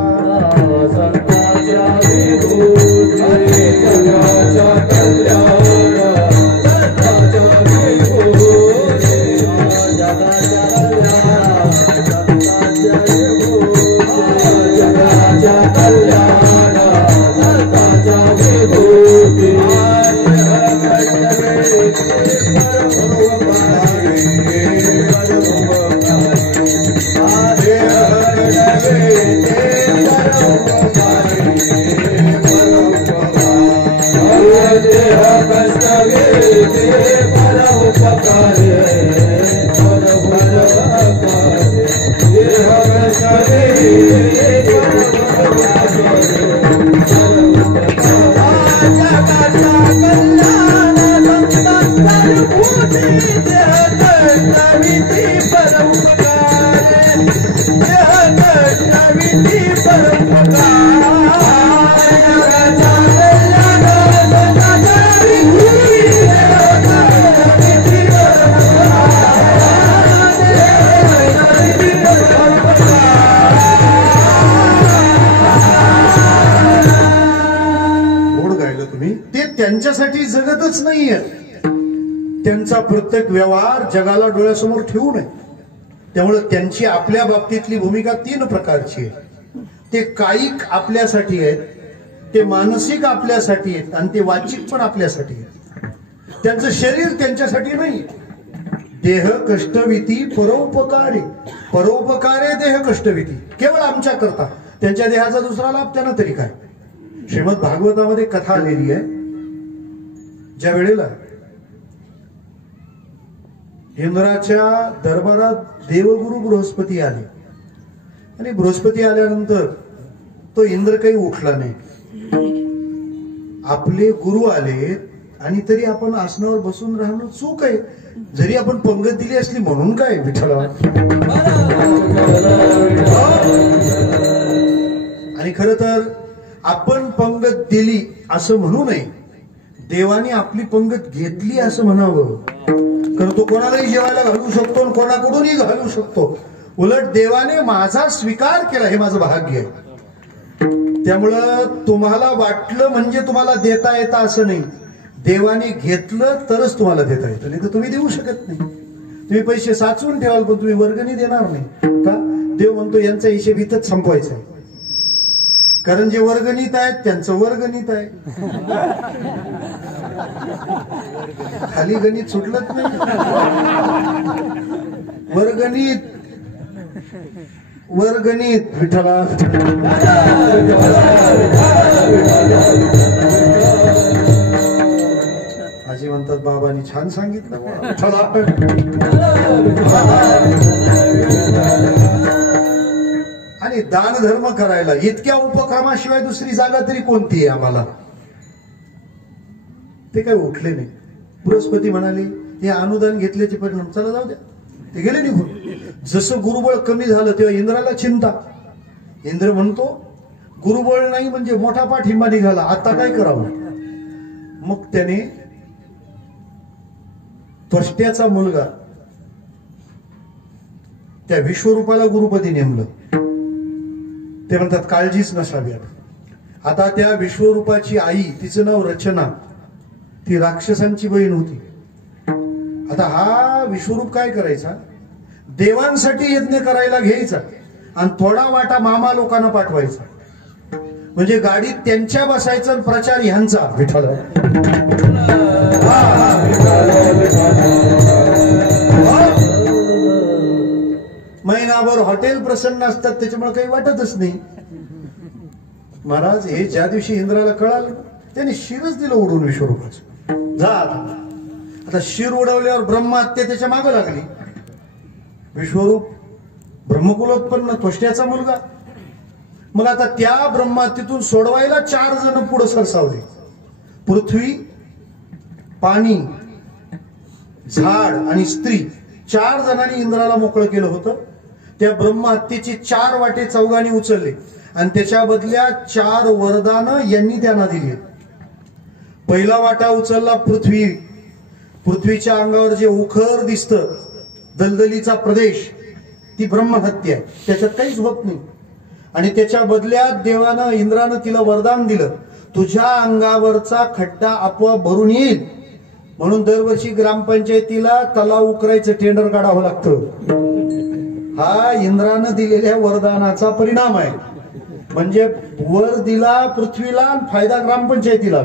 त्यांच्यासाठी जगतच नाहीये. त्यांचा प्रत्येक व्यवहार जगाला डोळ्यासमोर ठेवू नये. त्यामुळे त्यांची आपल्या बाबतीतली भूमिका 3 प्रकारची आहे. ते कायिक आपल्यासाठी आहेत, ते मानसिक आपल्यासाठी आहेत आणि ते वाचिक पण आपल्यासाठी आहेत. त्यांचं शरीर त्यांच्यासाठी नाही. देह कष्टविती परोपकारे, परोपकारे देह कष्टविती, केवळ आमच्या करता, त्यांच्या देहाचा दुसरा लाभ त्यांना तरी काय. श्रीमद भागवतामध्ये कथा आलेली आहे. ज्या वेळेला इंद्राच्या दरबारात देवगुरु बृहस्पती आले आणि बृहस्पती आल्यानंतर तो इंद्र काही उठला नाही. आपले गुरु आले आणि तरी आपण आसनावर बसून राहणं चूक आहे. जरी आपण पंगत दिली असली म्हणून काय विठ्ठला. आणि खर तर आपण पंगत दिली असं म्हणू नये, देवाने आपली पंगत घेतली असं म्हणावं. कारण तो कोणालाही जेवायला घालू शकतो आणि कोणाकडूनही घालू शकतो. उलट देवाने माझा स्वीकार केला, हे माझं भाग्य आहे. त्यामुळं तुम्हाला वाटलं म्हणजे तुम्हाला देता येतं असं नाही. देवाने घेतलं तरच तुम्हाला देता येतं, नाही तर तुम्ही देऊ शकत नाही. तुम्ही पैसे साचवून ठेवाल पण तुम्ही वर्गणी देणार नाही का. देव म्हणतो यांचा हिशेब इथंच संपवायचा आहे. कारण जे वर्गणीत आहेत त्यांचं वर्गणीत आहे. खाली गणित सुटलंच नाही. वर्गणीत वर्गणीत विठ्ठला. आजी म्हणतात बाबांनी छान सांगितलं. आणि दान धर्म करायला इतक्या उपक्रमाशिवाय दुसरी जागा तरी कोणती आहे आम्हाला. ते काय उठले नाही. बृहस्पती म्हणाले हे अनुदान घेतल्याचे परिणाम, चला जाऊ द्या. ते गेले निघून. जसं गुरुबळ कमी झालं तेव्हा इंद्राला चिंता. इंद्र म्हणतो गुरुबळ नाही म्हणजे मोठा पाठिंबा निघाला, आता काय करावं. मग त्याने त्वष्ट्याचा मुलगा त्या विश्वरूपाला गुरुपदी नेमलं. ते म्हणतात काळजीच नसावी. आता त्या विश्वरूपाची आई, तिचं नाव रचना, ती राक्षसांची बहीण होती. आता हा विश्वरूप काय करायचा, देवांसाठी यज्ञ करायला घ्यायचा आणि थोडा वाटा मामा लोकांना पाठवायचा. म्हणजे गाडीत त्यांच्या बसायचा आणि प्रचार ह्यांचा. विठ्ठल महिनाभर हॉटेल प्रसन्न असतात, त्याच्यामुळे काही वाटतच नाही. महाराज हे ज्या दिवशी इंद्राला कळालं त्याने शिरच दिलं उडून विश्वरूपाचं. जा आता शिर उडवल्यावर ब्रह्महत्या त्याच्या मागे लागली. विश्वरूप ब्रह्मकुलोत्पन्न त्वष्ट्याचा मुलगा. मग आता त्या ब्रह्महत्येतून सोडवायला 4 जण पुढे सरसावले. पृथ्वी, पाणी, झाड आणि स्त्री, 4 जणांनी इंद्राला मोकळं केलं होतं. त्या ब्रह्महत्येचे 4 वाटे चौघांनी उचलले आणि त्याच्या बदल्या 4 वरदानं यांनी त्यांना दिली. पहिला वाटा उचलला पृथ्वी. पृथ्वीच्या अंगावर जे उखर दिसतं, दलदलीचा प्रदेश, ती ब्रह्महत्या आहे, त्याच्यात काहीच होत नाही. आणि त्याच्या बदल्यात देवानं, इंद्रानं तिला वरदान दिलं, तुझ्या अंगावरचा खड्डा आपोआप भरून येईल. म्हणून दरवर्षी ग्रामपंचायतीला तलाव उकरायचं टेंडर काढावं लागतं. हा इंद्रानं दिलेल्या वरदानाचा परिणाम आहे. म्हणजे वर दिला पृथ्वीला आणि फायदा ग्रामपंचायतीला.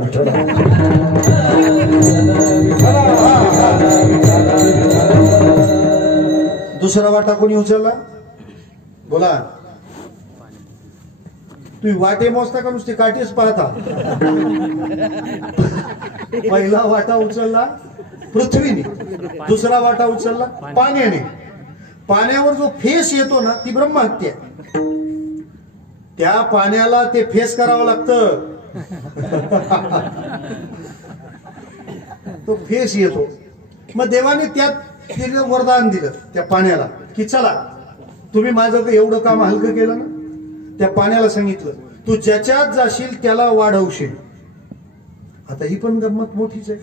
दुसरा वाटा कोणी उचलला बोला. तुम्ही वाटे मोजता का नुसते काठीच पाहता. पहिला वाटा उचलला पृथ्वीने, दुसरा वाटा उचलला पाण्याने. पाण्यावर जो फेस येतो ना ती ब्रह्महत्या. त्या पाण्याला ते फेस करावं लागतं. तो फेस येतो. मग देवाने त्यात वरदान दिलं त्या पाण्याला की चला तुम्ही माझं एवढं काम हलकं केलं ना. त्या पाण्याला सांगितलं तू ज्याच्यात जाशील त्याला वाढवशील. आता ही पण गंमत मोठीच आहे.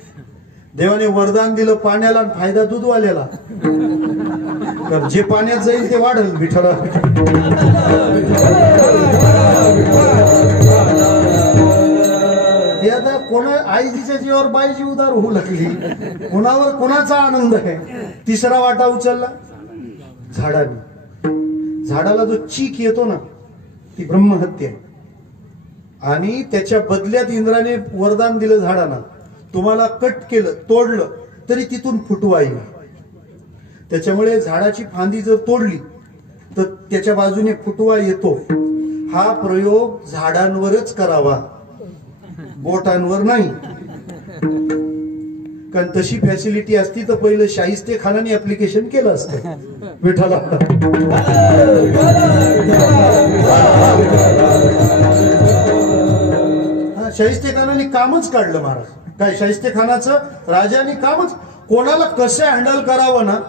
देवाने वरदान दिलं पाण्याला आणि फायदा दूधवाल्याला. तर जे पाण्यात जाईल ते वाढेल. विठ्ठला आता कोणा आईजीच्या जीवावर बाईची उदार होऊ लागली. कोणावर कोणाचा आनंद आहे. तिसरा वाटा उचलला झाडाने. झाडाला जो चीक येतो ना ती ब्रह्महत्या आहे. आणि त्याच्या बदल्यात इंद्राने वरदान दिलं झाडाला, तुम्हाला कट केलं, तोडलं तरी तिथून फुटवा येईल. त्याच्यामुळे झाडाची फांदी जर तोडली तर त्याच्या बाजूने फुटवा येतो. हा प्रयोग झाडांवरच करावा, बोटांवर नाही. कारण तशी फॅसिलिटी असती तर पहिलं शाहिस्ते खानाने ऍप्लिकेशन केलं असतं. विठाला शाहिस्ते खानाने कामच काढलं महाराज. काय शाहिस्ते खानाचं राजाने कामच, कोणाला कसं हँडल करावं ना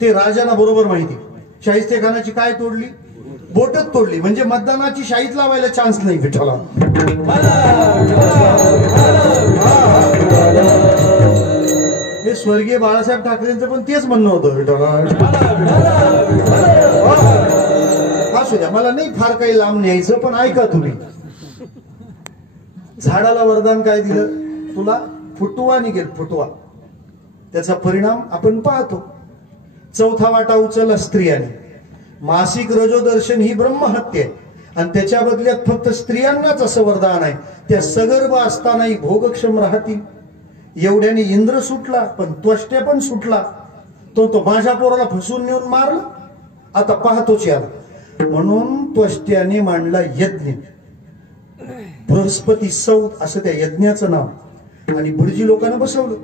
ते राजांना बरोबर माहिती. शाहिस्ते खानाची काय तोडली? बोटच तोडली. म्हणजे मतदानाची शाहीत लावायला चान्स नाही विठाला. हे स्वर्गीय बाळासाहेब ठाकरेंचं पण तेच म्हणणं होतं विठाला. असू द्या, मला नाही फार काही लांब न्यायचं, पण ऐका तुम्ही. झाडाला वरदान काय दिलं? तुला फुटवा निघेल, फुटवा. त्याचा परिणाम आपण पाहतो. चौथा वाटा उचलला स्त्रियाने. मासिक रजोदर्शन ही ब्रह्महत्या आहे आणि त्याच्या बदल्यात फक्त स्त्रियांनाच असं वरदान आहे, त्या सगर्भ असतानाही भोगक्षम राहतील. एवढ्याने इंद्र सुटला, पण त्वष्ट्या पण सुटला. तो माझ्या पोराला फसवून नेऊन मारला, आता पाहतोच याला. म्हणून त्वष्ट्याने मांडला यज्ञ. बृहस्पती सौत असं त्या यज्ञाचं नाव. आणि भुर्जी लोकांना बसवलं.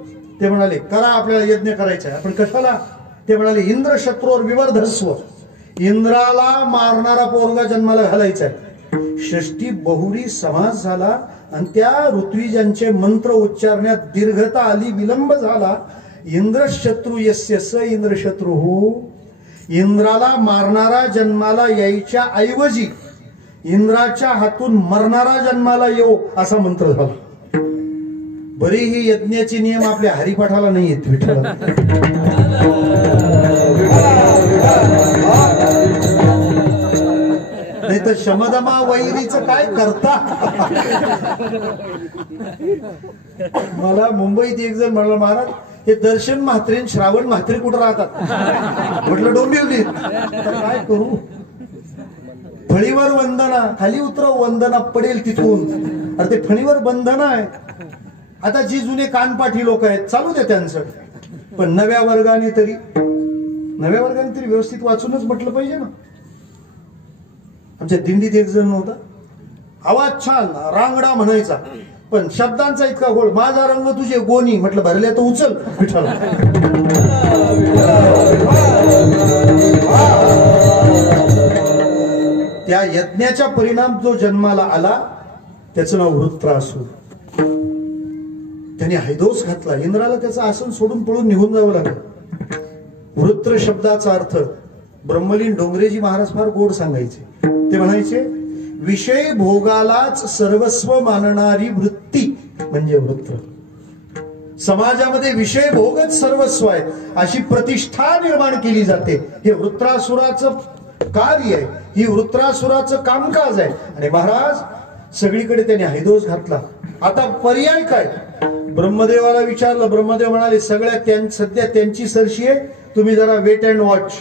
ते म्हणाले करा, आपल्याला यज्ञ करायचा आहे. आपण कशाला? ते म्हणाले इंद्र शत्रूवर विवर्धस्व. इंद्राला मारणारा पोरगा जन्माला घालायचा आहे. षष्टी बहुरी समास झाला आणि त्या ऋत्विजांचे मंत्र उच्चारण्यात दीर्घता आली, विलंब झाला. इंद्रशत्रू यस्य स इंद्रशत्रू. इंद्राला मारणारा जन्माला यायच्या ऐवजी इंद्राच्या हातून मरणारा जन्माला येऊ असा मंत्र झाला. बरी ही यज्ञाचे नियम आपल्या हरिपाठाला नाही येत विठ्ठला. नाही तर शमदमा वैरीचं काय करता. मला मुंबईत एक जण म्हणलं महाराज हे दर्शन म्हात्रे श्रावण म्हात्रे कुठं राहतात? म्हटलं डोंबिवलीत. काय करू? फळीवर वंदना, खाली उतरव वंदना पडेल तिथून. अरे ते फळीवर बंधना आहे. आता जी जुने कानपाठी लोक आहेत चालू दे त्यांचं, पण नव्या वर्गाने तरी व्यवस्थित वाचूनच म्हटलं पाहिजे ना. आमच्या दिंडीत एक जण होता, आवाज छान रांगडा म्हणायचा, पण शब्दांचा इतका गोड. माझा रंग तुझे गोनी. म्हटलं भरल्या तर उचल विठ्ठला. त्या यज्ञाचा परिणाम जो जन्माला आला त्याचं नाव वृत्रासूर. त्याने हैदोस घातला. इंद्राला त्याचं आसन सोडून पळून निघून जावं लागलं. वृत्र शब्दाचा अर्थ ब्रह्मलीन डोंगरेजी महाराज फार गोड सांगायचे. ते म्हणायचे विषय भोगालाच सर्वस्व मानणारी वृत्ती म्हणजे वृत्र. समाजामध्ये विषय भोगच सर्वस्व आहे अशी प्रतिष्ठा निर्माण केली जाते. हे वृत्रासुराचं कार्य आहे, ही वृत्रासुराचं कामकाज आहे. आणि महाराज सगळीकडे त्याने हैदोस घातला. आता पर्याय काय? ब्रह्मदेवाला विचारलं. ब्रह्मदेव म्हणाले सगळ्या सध्या त्यांची सरशी आहे, तुम्ही जरा वेट अँड वॉच.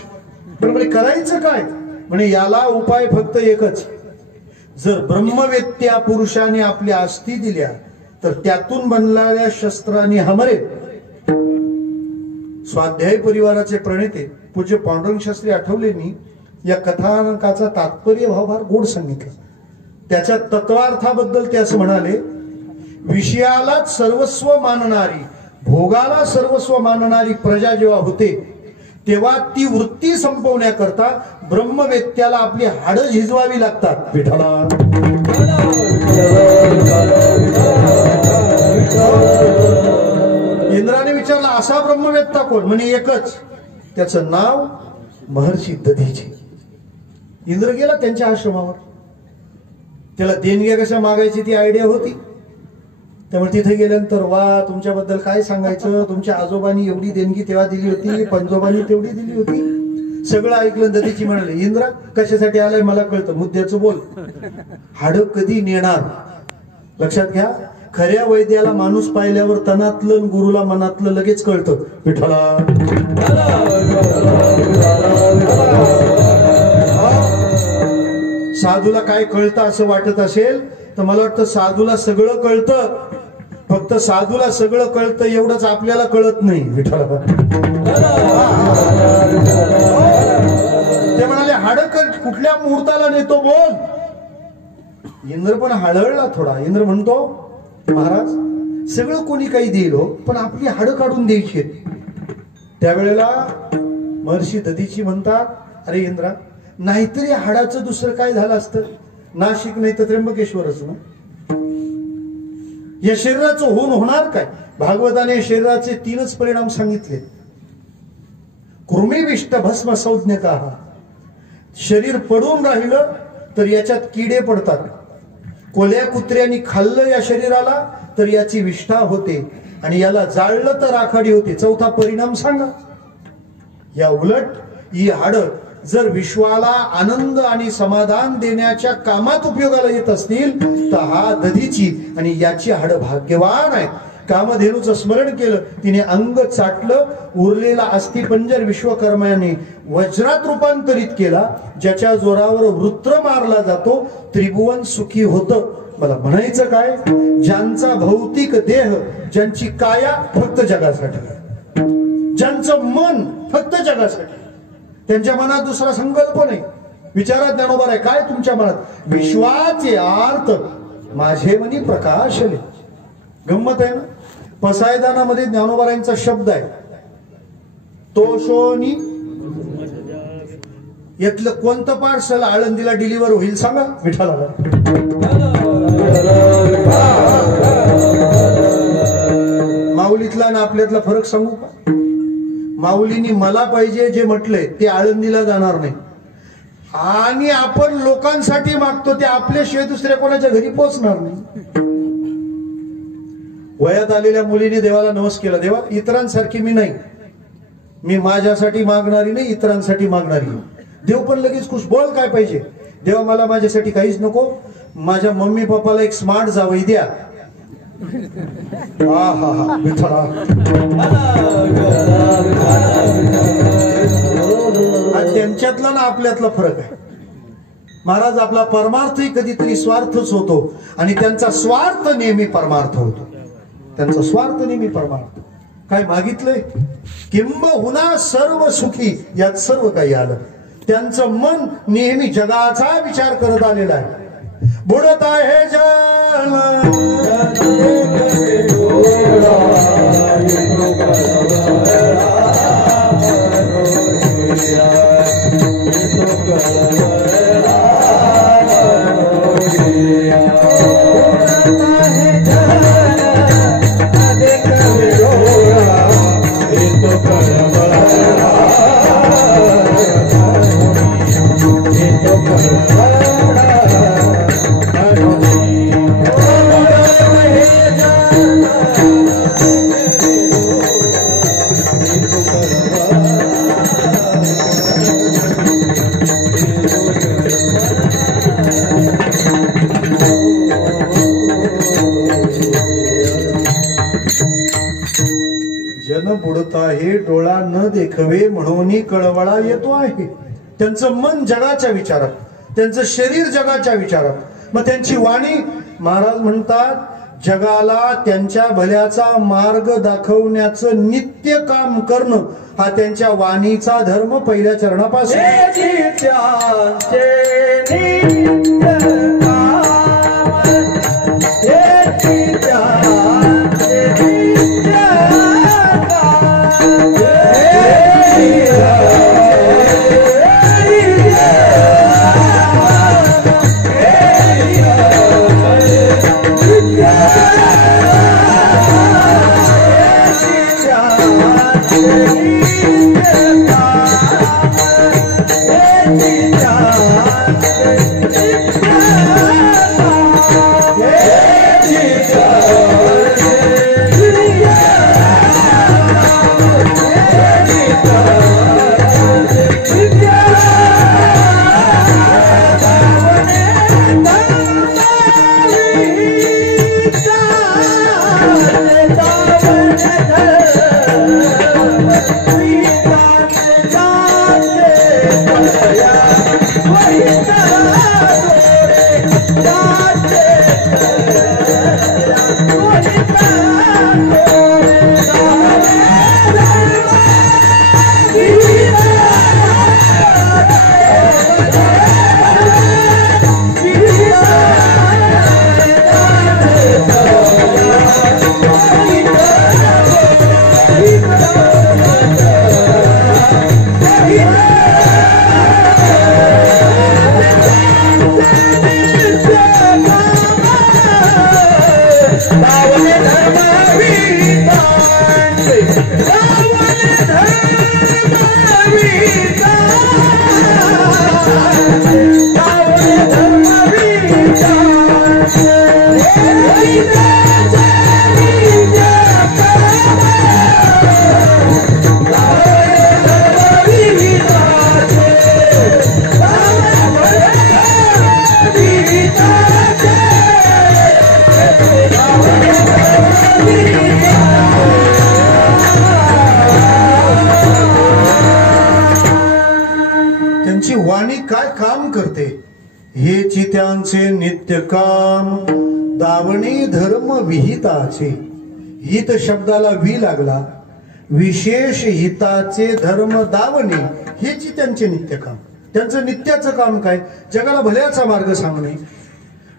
पण म्हणे करायचं काय? म्हणे याला उपाय फक्त एकच. जर ब्रह्मवेत्या पुरुषाने आपल्या अस्थी दिल्या तर त्यातून बनलेल्या शस्त्रांनी हमरेल. स्वाध्याय परिवाराचे प्रणेते पूज्य पांडुरंग शास्त्री आठवलेंनी या कथानकाचा तात्पर्य भाव फार गोड सांगितला. त्याच्या तत्वार्थाबद्दल ते असं म्हणाले विषयालाच सर्वस्व मानणारी, भोगाला सर्वस्व मानणारी प्रजा जेव्हा होते तेव्हा ती वृत्ती संपवण्याकरता ब्रह्मवेत्याला आपली हाडं झिजवावी लागतात. विठ्ठला इंद्राने विचारला असा ब्रह्मवेत्ता कोण? म्हणे एकच, त्याचं नाव महर्षी दधीचे. इंद्र गेला त्यांच्या आश्रमावर. त्याला देणग्या कशा मागायची ती आयडिया होती. त्यामुळे तिथे गेल्यानंतर वा तुमच्याबद्दल काय सांगायचं, तुमच्या आजोबांनी एवढी देणगी तेव्हा दिली होती, पंजोबांनी तेवढी दिली होती. सगळं ऐकलं. दधीची म्हणाले इंद्रा कशासाठी आलाय मला कळतं, मुद्द्याचं बोल. हाड कधी नेणार? लक्षात घ्या, खऱ्या वैद्याला माणूस पाहिल्यावर तनातलं गुरुला मनातलं लगेच कळतं. विठ्ठला साधूला काय कळतं असं वाटत असेल तर मला वाटतं साधूला सगळं कळतं, फक्त साधूला सगळं कळतं एवढंच आपल्याला कळत नाही. विठ्ठला कुठल्या मुहूर्ताला नेतो बोल. इंद्र पण हळहळला थोडा. इंद्र म्हणतो महाराज सगळं कोणी काही देईल हो, पण आपली हाडं काढून द्यायची. त्यावेळेला महर्षी दधीची म्हणतात अरे इंद्रा नाहीतरी हाडाचं दुसरं काय झालं असतं. नाशिक नाही तर त्र्यंबकेश्वरच ना. या शरीराचं होऊन होणार काय. भागवताने शरीराचे 3च परिणाम सांगितले. कृमिविष्ट भस्म संज्ञका. शरीर पडून राहिलं तर याच्यात किडे पडतात. कोल्या कुत्र्यांनी खाल्लं या शरीराला तर याची विष्ठा होते आणि याला जाळलं तर राखाडी होते. चौथा परिणाम सांगा. या उलट ही हाडं जर विश्वाला आनंद आणि समाधान देण्याच्या कामात उपयोगाला येत असतील तर हा दधीची आणि याची हाडं भाग्यवान आहेत. कामधेनूचं स्मरण केलं, तिने अंग चाटलं, उरलेला अस्थिपंजर विश्वकर्माने वज्रात रूपांतरित केला. ज्याच्या जोरावर वृत्र मारला जातो त्रिभुवन सुखी होतं. मला म्हणायचं काय, ज्यांचा भौतिक देह, ज्यांची काया फक्त जगासाठी, ज्यांचं मन फक्त जगासाठी, त्यांच्या मनात दुसरा संकल्प नाही. विचारात ज्ञानोबा आहे काय तुमच्या मनात, विश्वाचे आर्त माझे मनी प्रकाशले. गंमत आहे ना. पसायदानामध्ये ज्ञानोबारांचा शब्द आहे तोषोनी. यातलं कोणतं पार्सल आळंदीला डिलिव्हर होईल सांगा विठाला. माऊलीतला आणि आपल्यातला फरक सांगू का. माऊलीनी मला पाहिजे जे म्हटलंय ते आळंदीला जाणार नाही आणि आपण लोकांसाठी मागतो ते आपल्याशिवाय दुसऱ्या कोणाच्या घरी पोहोचणार नाही. वयात आलेल्या मुलीने देवाला नवस केला, देवा इतरांसारखी मी नाही, मी माझ्यासाठी मागणारी नाही इतरांसाठी मागणारी. देव पण लगेच खुश. बोल काय पाहिजे. देवा मला माझ्यासाठी काहीच नको, माझ्या मम्मी पप्पाला एक स्मार्ट जावई द्या. हा हा हा विठ्ठला. त्यांच्यातला ना आपल्यातला फरक आहे. महाराज आपला परमार्थही कधीतरी स्वार्थच होतो आणि त्यांचा स्वार्थ नेहमी परमार्थ होतो. त्यांचा स्वार्थ नेहमी परमार्थ. काय मागितलंय, किंबहुना सर्व सुखी, यात सर्व काही आलं. त्यांचं मन नेहमी जगाचा विचार करत आलेला आहे. बुडत आहे जल बुडत आहे डोळा न देखवे म्हणून कळवळा येतो आहे. त्यांचं मन जगाच्या विचारात, त्यांचं शरीर जगाच्या विचारात, मग त्यांची वाणी. महाराज म्हणतात जगाला त्यांच्या भल्याचा मार्ग दाखवण्याचं नित्य काम करणं हा त्यांच्या वाणीचा धर्म पहिल्या चरणापासून. वाणी काय काम करते हेची त्यांचे नित्य काम दावणे धर्म विहिताचे हित शब्दाला वी लागला विशेष हिताचे धर्म दावणे हेची त्यांचे नित्य काम त्यांचं नित्याचं काम काय जगाला भल्याचा मार्ग सांगणे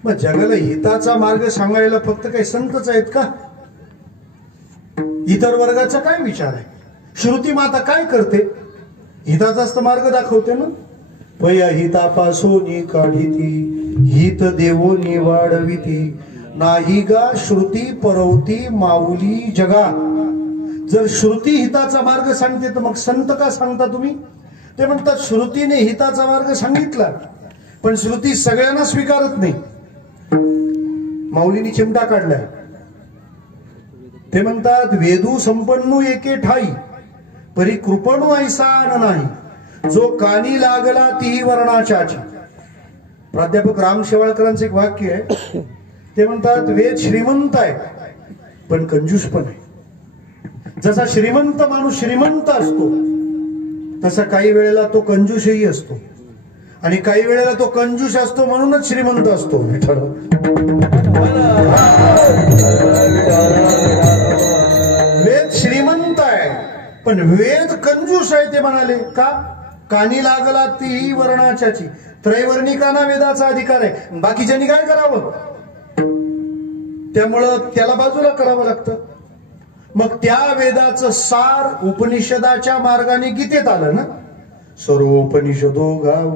मग जगाला हिताचा मार्ग सांगायला फक्त काही संतच आहेत का इतर वर्गाचा काय विचार आहे श्रुती माता काय करते हिताचाच तर मार्ग दाखवते ना पया हितापासून काढिती हित देवोनी वाढविती नाही गा श्रुती परवती माऊली जगा जर श्रुती हिताचा मार्ग सांगते तर मग संत का सांगता तुम्ही ते म्हणतात श्रुतीने हिताचा मार्ग सांगितला पण श्रुती सगळ्यांना स्वीकारत नाही माऊलीने चिमटा काढलाय ते म्हणतात वेदू संपन्नू एके ठाई परी कृपणू ऐसा नाही जो कानी लागला तीही वर्णाच्याची प्राध्यापक राम शेवाळकरांचं एक वाक्य आहे ते म्हणतात वेद श्रीमंत आहे पण कंजूस पण आहे जसा श्रीमंत माणूस श्रीमंत असतो तसा काही वेळेला तो कंजूसही असतो आणि काही वेळेला तो कंजूस असतो म्हणूनच श्रीमंत असतो वेद श्रीमंत आहे पण वेद कंजूस आहे ते म्हणाले का कानी लागला तीही वर्णाच्याची त्रैवर्णिकांना वेदाचा अधिकार आहे बाकीच्यांनी काय करावं त्यामुळं त्याला बाजूला करावं लागतं मग त्या वेदाचं सार उपनिषदाच्या मार्गाने गीतेत आलं ना सर्वोपनिषदो गाव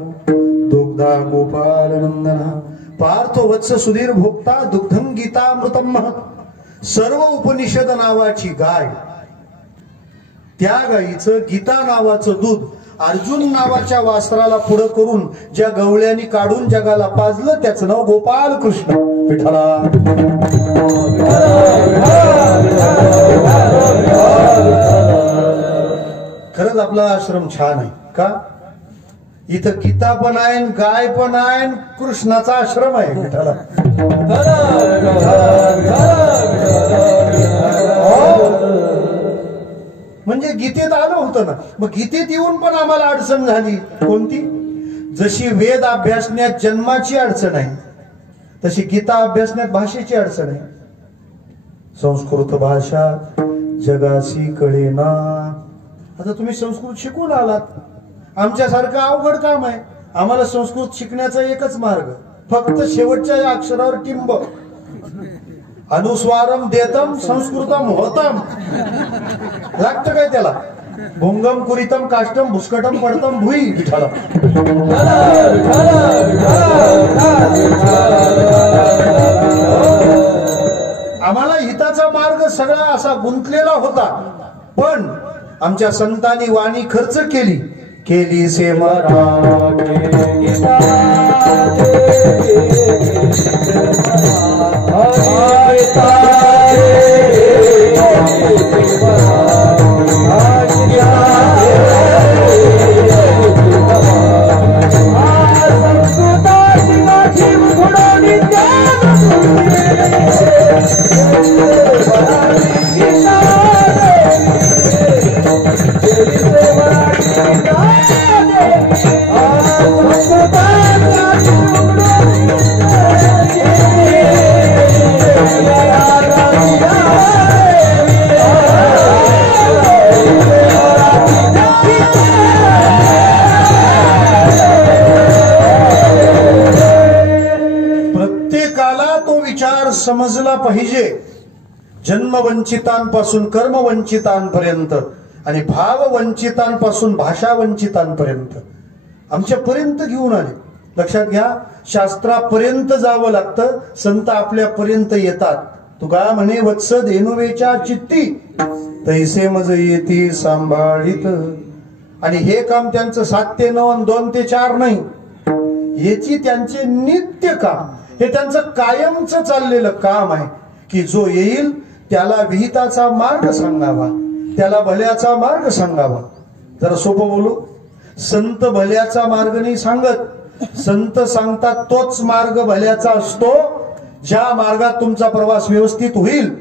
दुग्धा गोपाल नंदना पार्थ वत्स सुधीर भोक्ता दुग्धं गीतामृतम महत् सर्व उपनिषद नावाची गाय त्या गायीचं गीता नावाचं दूध अर्जुन नावाच्या वास्त्राला पुढं करून ज्या गवळ्यांनी काढून जगाला पाजलं त्याचं नाव गोपाल कृष्ण विठ्ठला खरंच आपला आश्रम छान आहे का इथं गीता पण आहे गाय पण आहे कृष्णाचा आश्रम आहे विठ्ठला म्हणजे गीतेत आलं होतं ना मग गीतेत येऊन पण आम्हाला अडचण झाली कोणती जशी वेद अभ्यासण्यात जन्माची अडचण आहे तशी गीता अभ्यासण्यात भाषेची अडचण आहे संस्कृत भाषा जगाशी कळेना आता तुम्ही संस्कृत शिकून आलात आमच्यासारखं अवघड काम आहे आम्हाला संस्कृत शिकण्याचा एकच मार्ग फक्त शेवटच्या अक्षरावर टिंब अनुस्वारम देतम संस्कृतम होतम लागतं काय त्याला भोंगम कुरितम काष्टम भुस्कटम पडतम भुई विठाला आम्हाला हिताचा मार्ग सगळा असा गुंतलेला होता पण आमच्या संतांनी वाणी खर्च केली से समजला पाहिजे जन्मवंचितांपासून कर्मवंचितांपर्यंत आणि भाववंचितांपासून भाषावंचितांपर्यंत आमच्यापर्यंत घेऊन आले लक्षात घ्या शास्त्रापर्यंत जावं लागतं संत आपल्यापर्यंत येतात तुका म्हणे वत्स धेनुवेच्या चित्ती तैसे मज येती सांभाळीत आणि हे काम त्यांचं 7 ते 9 आणि 2 ते 4 नाही याची त्यांचे नित्य काम हे त्यांचं कायमचं चाललेलं काम आहे की जो येईल त्याला विहिताचा मार्ग सांगावा त्याला भल्याचा मार्ग सांगावा जरा सोपं बोलू संत भल्याचा मार्ग नाही सांगत संत सांगतात तोच मार्ग भल्याचा असतो ज्या मार्गात तुमचा प्रवास व्यवस्थित होईल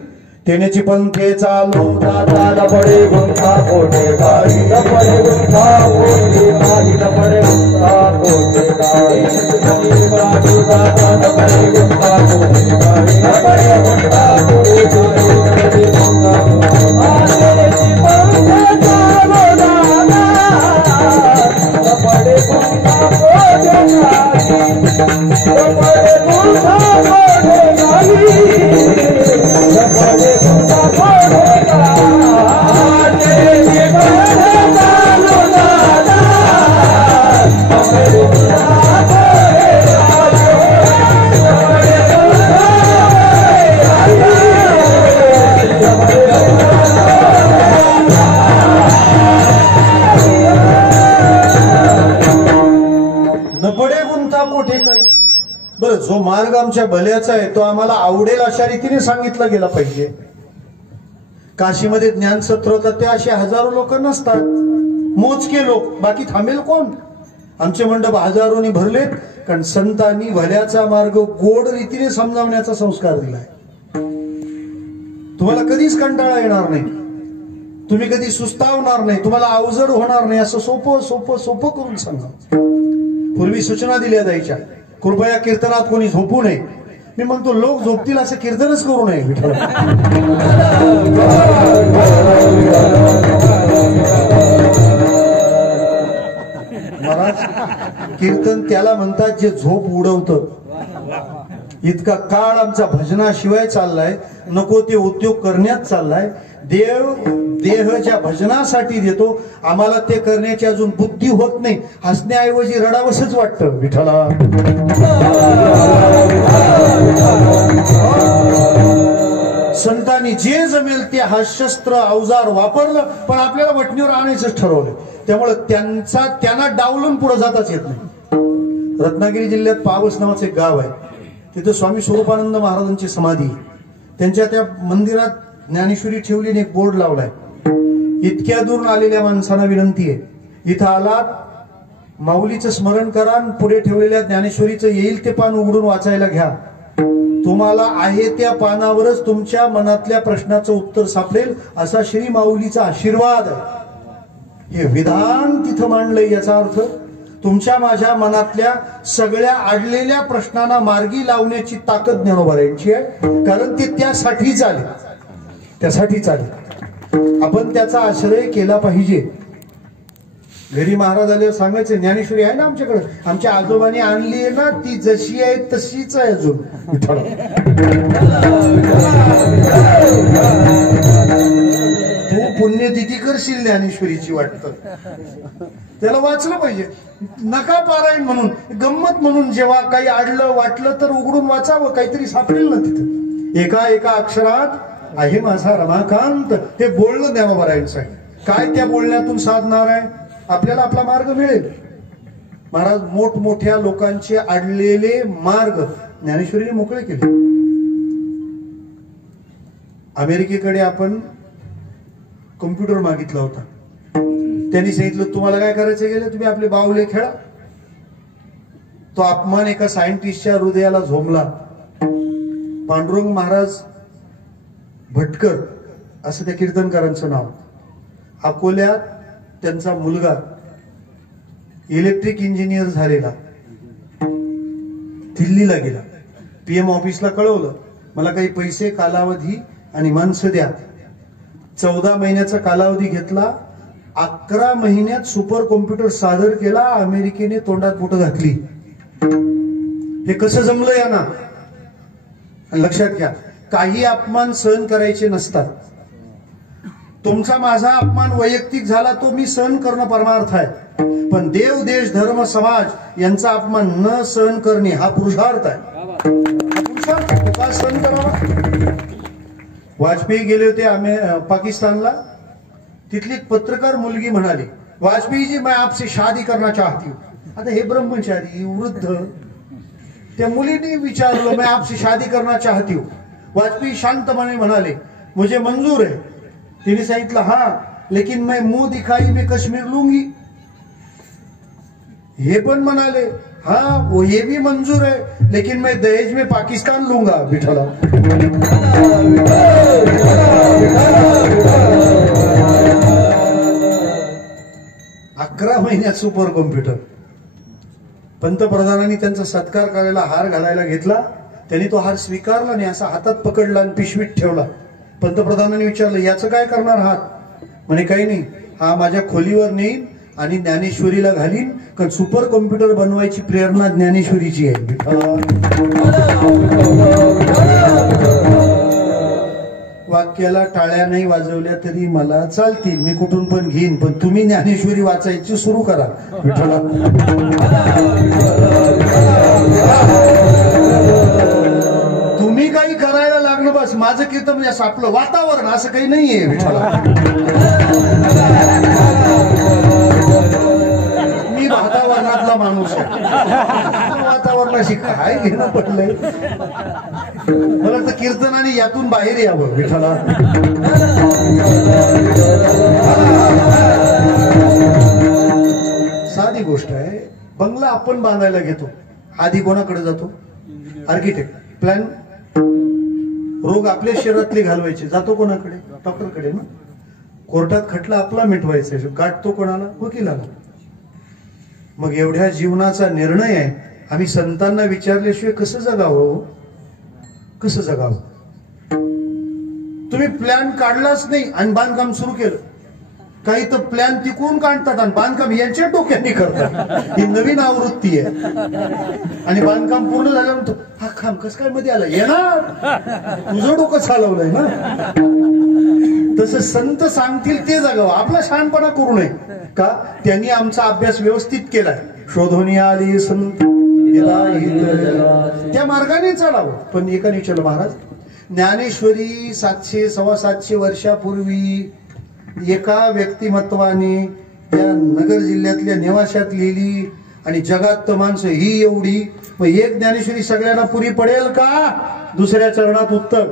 तेनेची पंखे चालू दादाला पडे गुंठा कोठे गाडीला पडे गुंठा कोठे गाडीला पडे गुंठा कोठे बरं, जो मार्ग आमच्या भल्याचा आहे तो आम्हाला आवडेल अशा रीतीने सांगितला गेला पाहिजे. काशीमध्ये ज्ञानसत्र होतात ते असे हजारो लोक नसतात, मोजके लोक, बाकी थांबेल कोण? आमचे मंडप हजारोनी भरलेत, कारण संतांनी भल्याचा मार्ग गोड रीतीने समजावण्याचा संस्कार दिलाय. तुम्हाला कधीच कंटाळा येणार नाही, तुम्ही कधी सुस्तावणार नाही, तुम्हाला अवजड होणार नाही, असं सोपं सोपं सोपं करून सांगा. पूर्वी सूचना दिल्या जायच्या, कृपया कीर्तनात कोणी झोपू नये. मी म्हणतो लोक झोपतील असं कीर्तनच करू नये. विठ्ठल महाराज, कीर्तन त्याला म्हणतात जे झोप उडवतं. इतका काळ आमचा भजनाशिवाय चाललाय, नको ते उद्योग करण्यात चाललाय. देव देह ज्या भजनासाठी देतो, आम्हाला ते करण्याची अजून बुद्धी होत नाही. हसण्याऐवजी रडावसच वाटतं. विठ्ठला संतांनी जे जमेल ते हास्यस्त्र अवजार वापरलं, पण आपल्याला वटणीवर आणायचंच ठरवलं. त्यामुळे त्यांना डावलून पुढे जाताच येत नाही. रत्नागिरी जिल्ह्यात पावस नावाचं एक गाव आहे, तिथे स्वामी स्वरूपानंद महाराजांची समाधी. त्यांच्या त्या मंदिरात ज्ञानेश्वरी ठेवली आणि एक बोर्ड लावलाय. इतक्या दूरून आलेल्या माणसांना विनंती आहे, इथं आलात माऊलीचं स्मरण करा, पुढे ठेवलेल्या ज्ञानेश्वरीचं येईल ते पान उघडून वाचायला घ्या. तुम्हाला आहे त्या पानावरच तुमच्या मनातल्या प्रश्नाचं उत्तर सापडेल, असा श्री माऊलीचा आशीर्वाद आहे. हे विधान तिथं मांडलंय. याचा अर्थ तुमच्या माझ्या मनातल्या सगळ्या अडलेल्या प्रश्नांना मार्गी लावण्याची ताकद ज्ञानोबारायांची आहे, कारण ते त्यासाठीच आले. आपण त्याचा आश्रय केला पाहिजे. घरी महाराज आले सांगायचे, ज्ञानेश्वरी आहे ना आमच्याकडे, आमच्या आजोबांनी आणली आहे ना, ती जशी आहे तशीच आहे अजून. तू पुण्यतिथी करशील ज्ञानेश्वरीची, वाटतं त्याला वाचलं पाहिजे. नका पारायण म्हणून, गंमत म्हणून जेव्हा काही आडलं वाटलं तर उघडून वाचावं, काहीतरी सापडेल ना तिथं. एका एका अक्षरात आहे माझा रमाकांत, हे बोलणं ज्ञानोबारायांचं आहे. काय त्या बोलण्यातून साधणार आहे? आपल्याला आपला मार्ग मिळेल. महाराज मोठमोठ्या लोकांचे अडलेले मार्ग ज्ञानेश्वरीने मोकळे केले. अमेरिकेकडे आपण कम्प्युटर मागितला होता, त्यांनी सांगितलं तुम्हाला काय करायचं गेलं, तुम्ही आपले बाहुले खेळा. तो अपमान एका सायंटिस्टच्या हृदयाला झोंबला. पांडुरंग महाराज भटकर असं त्या कीर्तनकारांचं नाव. अकोल्यात त्यांचा मुलगा इलेक्ट्रिक इंजिनियर झालेला, दिल्लीला गेला. PM ऑफिसला कळवलं, मला काही पैसे, कालावधी आणि माणसं द्या. 14 महिन्याचा कालावधी घेतला. 11 महिन्यात सुपर कॉम्प्युटर सादर केला. अमेरिकेने तोंडात बोटं घातली. हे कसं जमलं यांना? लक्षात घ्या, काही अपमान सहन करायचे नसतात. तुमचा माझा अपमान वैयक्तिक झाला तो मी सहन करणं परमार्थ आहे, पण देव देश धर्म समाज यांचा अपमान न सहन करणे हा पुरुषार्थ आहे. का सहन करावा? वाजपेयी गेले होते पाकिस्तानला. तिथली एक पत्रकार मुलगी म्हणाली, वाजपेयी जी मैं आपसे शादी करना चाहती हूँ. आता हे ब्रह्मचारी वृद्ध, त्या मुलीने विचारलं मैं आपसे शादी करना चाहती हूँ. वाजपेयी शांतपणे म्हणाले मुझे मंजूर है. तिने सांगितलं हा, लेकिन मैं मुंह दिखाई में कश्मीर लूंगी. हे पण म्हणाले हा वो ये भी मंजूर है, लेकिन मैं दहेज में पाकिस्तान लूंगा. विठला 11 महिन्यात सुपर कॉम्प्युटर. पंतप्रधानांनी त्यांचा सत्कार करायला हार घालायला घेतला. त्यांनी तो हार स्वीकारला नाही, असा हातात पकडला आणि पिशवीत ठेवला. पंतप्रधानांनी विचारलं याचं काय करणार आहात? म्हणे काही नाही, हा माझ्या खोलीवर नेईन आणि ज्ञानेश्वरीला घालीन, कारण सुपर कॉम्प्युटर बनवायची प्रेरणा ज्ञानेश्वरीची आहे. वाक्याला टाळ्या नाही वाजवल्या तरी मला चालतील, मी कुठून पण घेईन, पण तुम्ही ज्ञानेश्वरी वाचायची सुरू करा विठ्ठला. तुम्ही काही करायला लागलं बस, माझं कीर्तन म्हणजे असं आपलं वातावरण असं काही नाहीये विठ्ठला. मी वातावरणातला माणूस आहे, वातावरणाशी काय घेणं पडलंय. मला वाटतं कीर्तनाने यातून बाहेर यावं विठ्ठला. साधी गोष्ट आहे. बंगला आपण बांधायला घेतो, आधी कोणाकडे जातो? आर्किटेक्ट. प्लॅन रोग आपल्या शरीरातले घालवायचे, जातो कोणाकडे? डॉक्टरकडे ना. कोर्टात खटला आपला मिटवायचा, गाठतो कोणाला? वकिलाला. मग एवढ्या जीवनाचा निर्णय आहे, आम्ही संतांना विचारल्याशिवाय कसं जगावं? कसं जगावं? तुम्ही प्लॅन काढलाच नाही आणि बांधकाम सुरू केलं. काही तर प्लॅन तिकून काढतात आणि बांधकाम यांच्या डोक्याने करतात. ही नवीन आवृत्ती आहे. आणि बांधकाम पूर्ण झाल्यानंतर हा खांब कसं काय मध्ये आला? येणार, तुझं डोकं चालवलंय ना. तसं संत सांगतील ते जगावं, आपला शहाणपणा करू नये. का? त्यांनी आमचा अभ्यास व्यवस्थित केलाय. शोधून आली संत त्या मार्गाने चालावं. पण एकाने विचारलं, महाराज ज्ञानेश्वरी 700-750 वर्षापूर्वी एका व्यक्तिमत्वाने त्या नगर जिल्ह्यातल्या निवाशात लिहिली आणि जगात तर माणसं ही एवढी, मग एक ज्ञानेश्वरी सगळ्यांना पुरी पडेल का? दुसऱ्या चरणात उत्तर,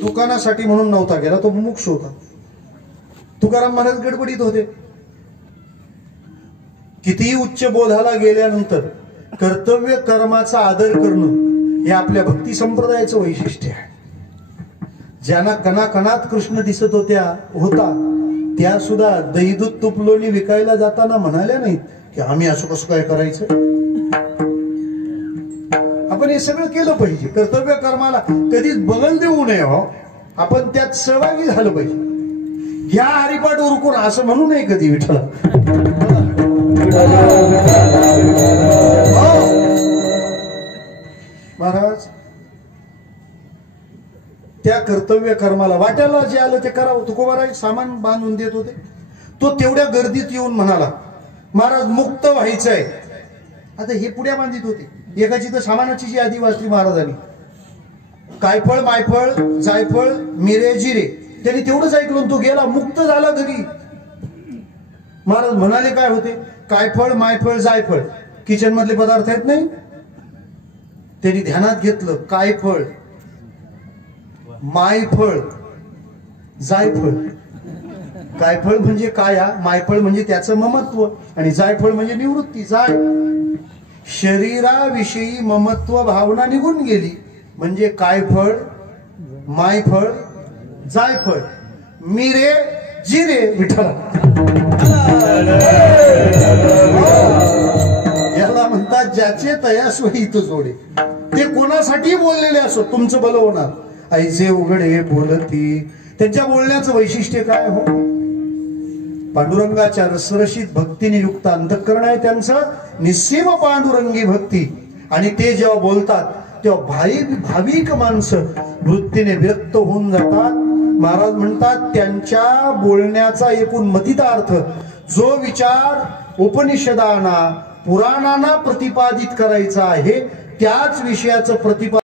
दुकानासाठी म्हणून नव्हता गेला, तो मुमुक्ष होता. तुकाराम महाराज गडबडीत होते. कितीही उच्च बोधाला गेल्यानंतर कर्तव्य कर्माचा आदर करणं हे आपल्या भक्ती संप्रदायाचं वैशिष्ट्य आहे. ज्यांना कणाकणात कृष्ण दिसत होता त्या सुद्धा दही दूध तूप लोणी विकायला जाताना म्हणाल्या नाहीत की आम्ही असं कसं काय करायचं. आपण हे सगळं केलं पाहिजे. कर्तव्य कर्माला कधीच बगल देऊ नये हो, आपण त्यात सहभागी झालं पाहिजे. ह्या हरिपाठ उरकून असं म्हणू नये कधी विठ्ठला. महाराज त्या कर्तव्य कर्माला वाट्याला जे आलं ते करावं. तुकोबाराय सामान बांधून देत होते. तो तेवढ्या गर्दीत येऊन म्हणाला, महाराज मुक्त व्हायचंय. आता हे पुढ्या बांधित होते. एकाची तर सामानाची जी यादी वाचली महाराजांनी, कायफळ मायफळ जायफळ मिरे जिरे, त्यांनी तेवढंच ऐकलं, तो गेला, मुक्त झाला घरी. महाराज म्हणाले काय होते? कायफळ मायफळ जायफळ किचन मधले पदार्थ आहेत नाही. त्यांनी ध्यानात घेतलं, कायफळ मायफळ जायफळ. कायफळ म्हणजे काया, मायफळ म्हणजे त्याचं ममत्व, आणि जायफळ म्हणजे निवृत्ती, जाय. शरीराविषयी ममत्व भावना निघून गेली म्हणजे कायफळ, मायफळ, जायफळ. मिरे जिरे विठ्ठला, याला म्हणतात ज्याचे तयास हित जोडे. ते कोणासाठी बोललेले असो, तुमचं भलं होणार. ऐसे उघडे बोलती, त्यांच्या बोलण्याचं वैशिष्ट्य काय हो? पांडुरंगाच्या रसरशीत भक्तीने युक्त अंतःकरण आहे त्यांचं, निस्सीम पांडुरंगी भक्ती. आणि ते जेव्हा बोलतात तेव्हा भाविक माणसं वृत्तीने व्यक्त होऊन जातात. महाराज म्हणतात त्यांच्या बोलण्याचा एकूण मतितार्थ, जो विचार उपनिषदांना पुराणांना प्रतिपादित करायचा आहे, त्याच विषयाचं प्रतिपादन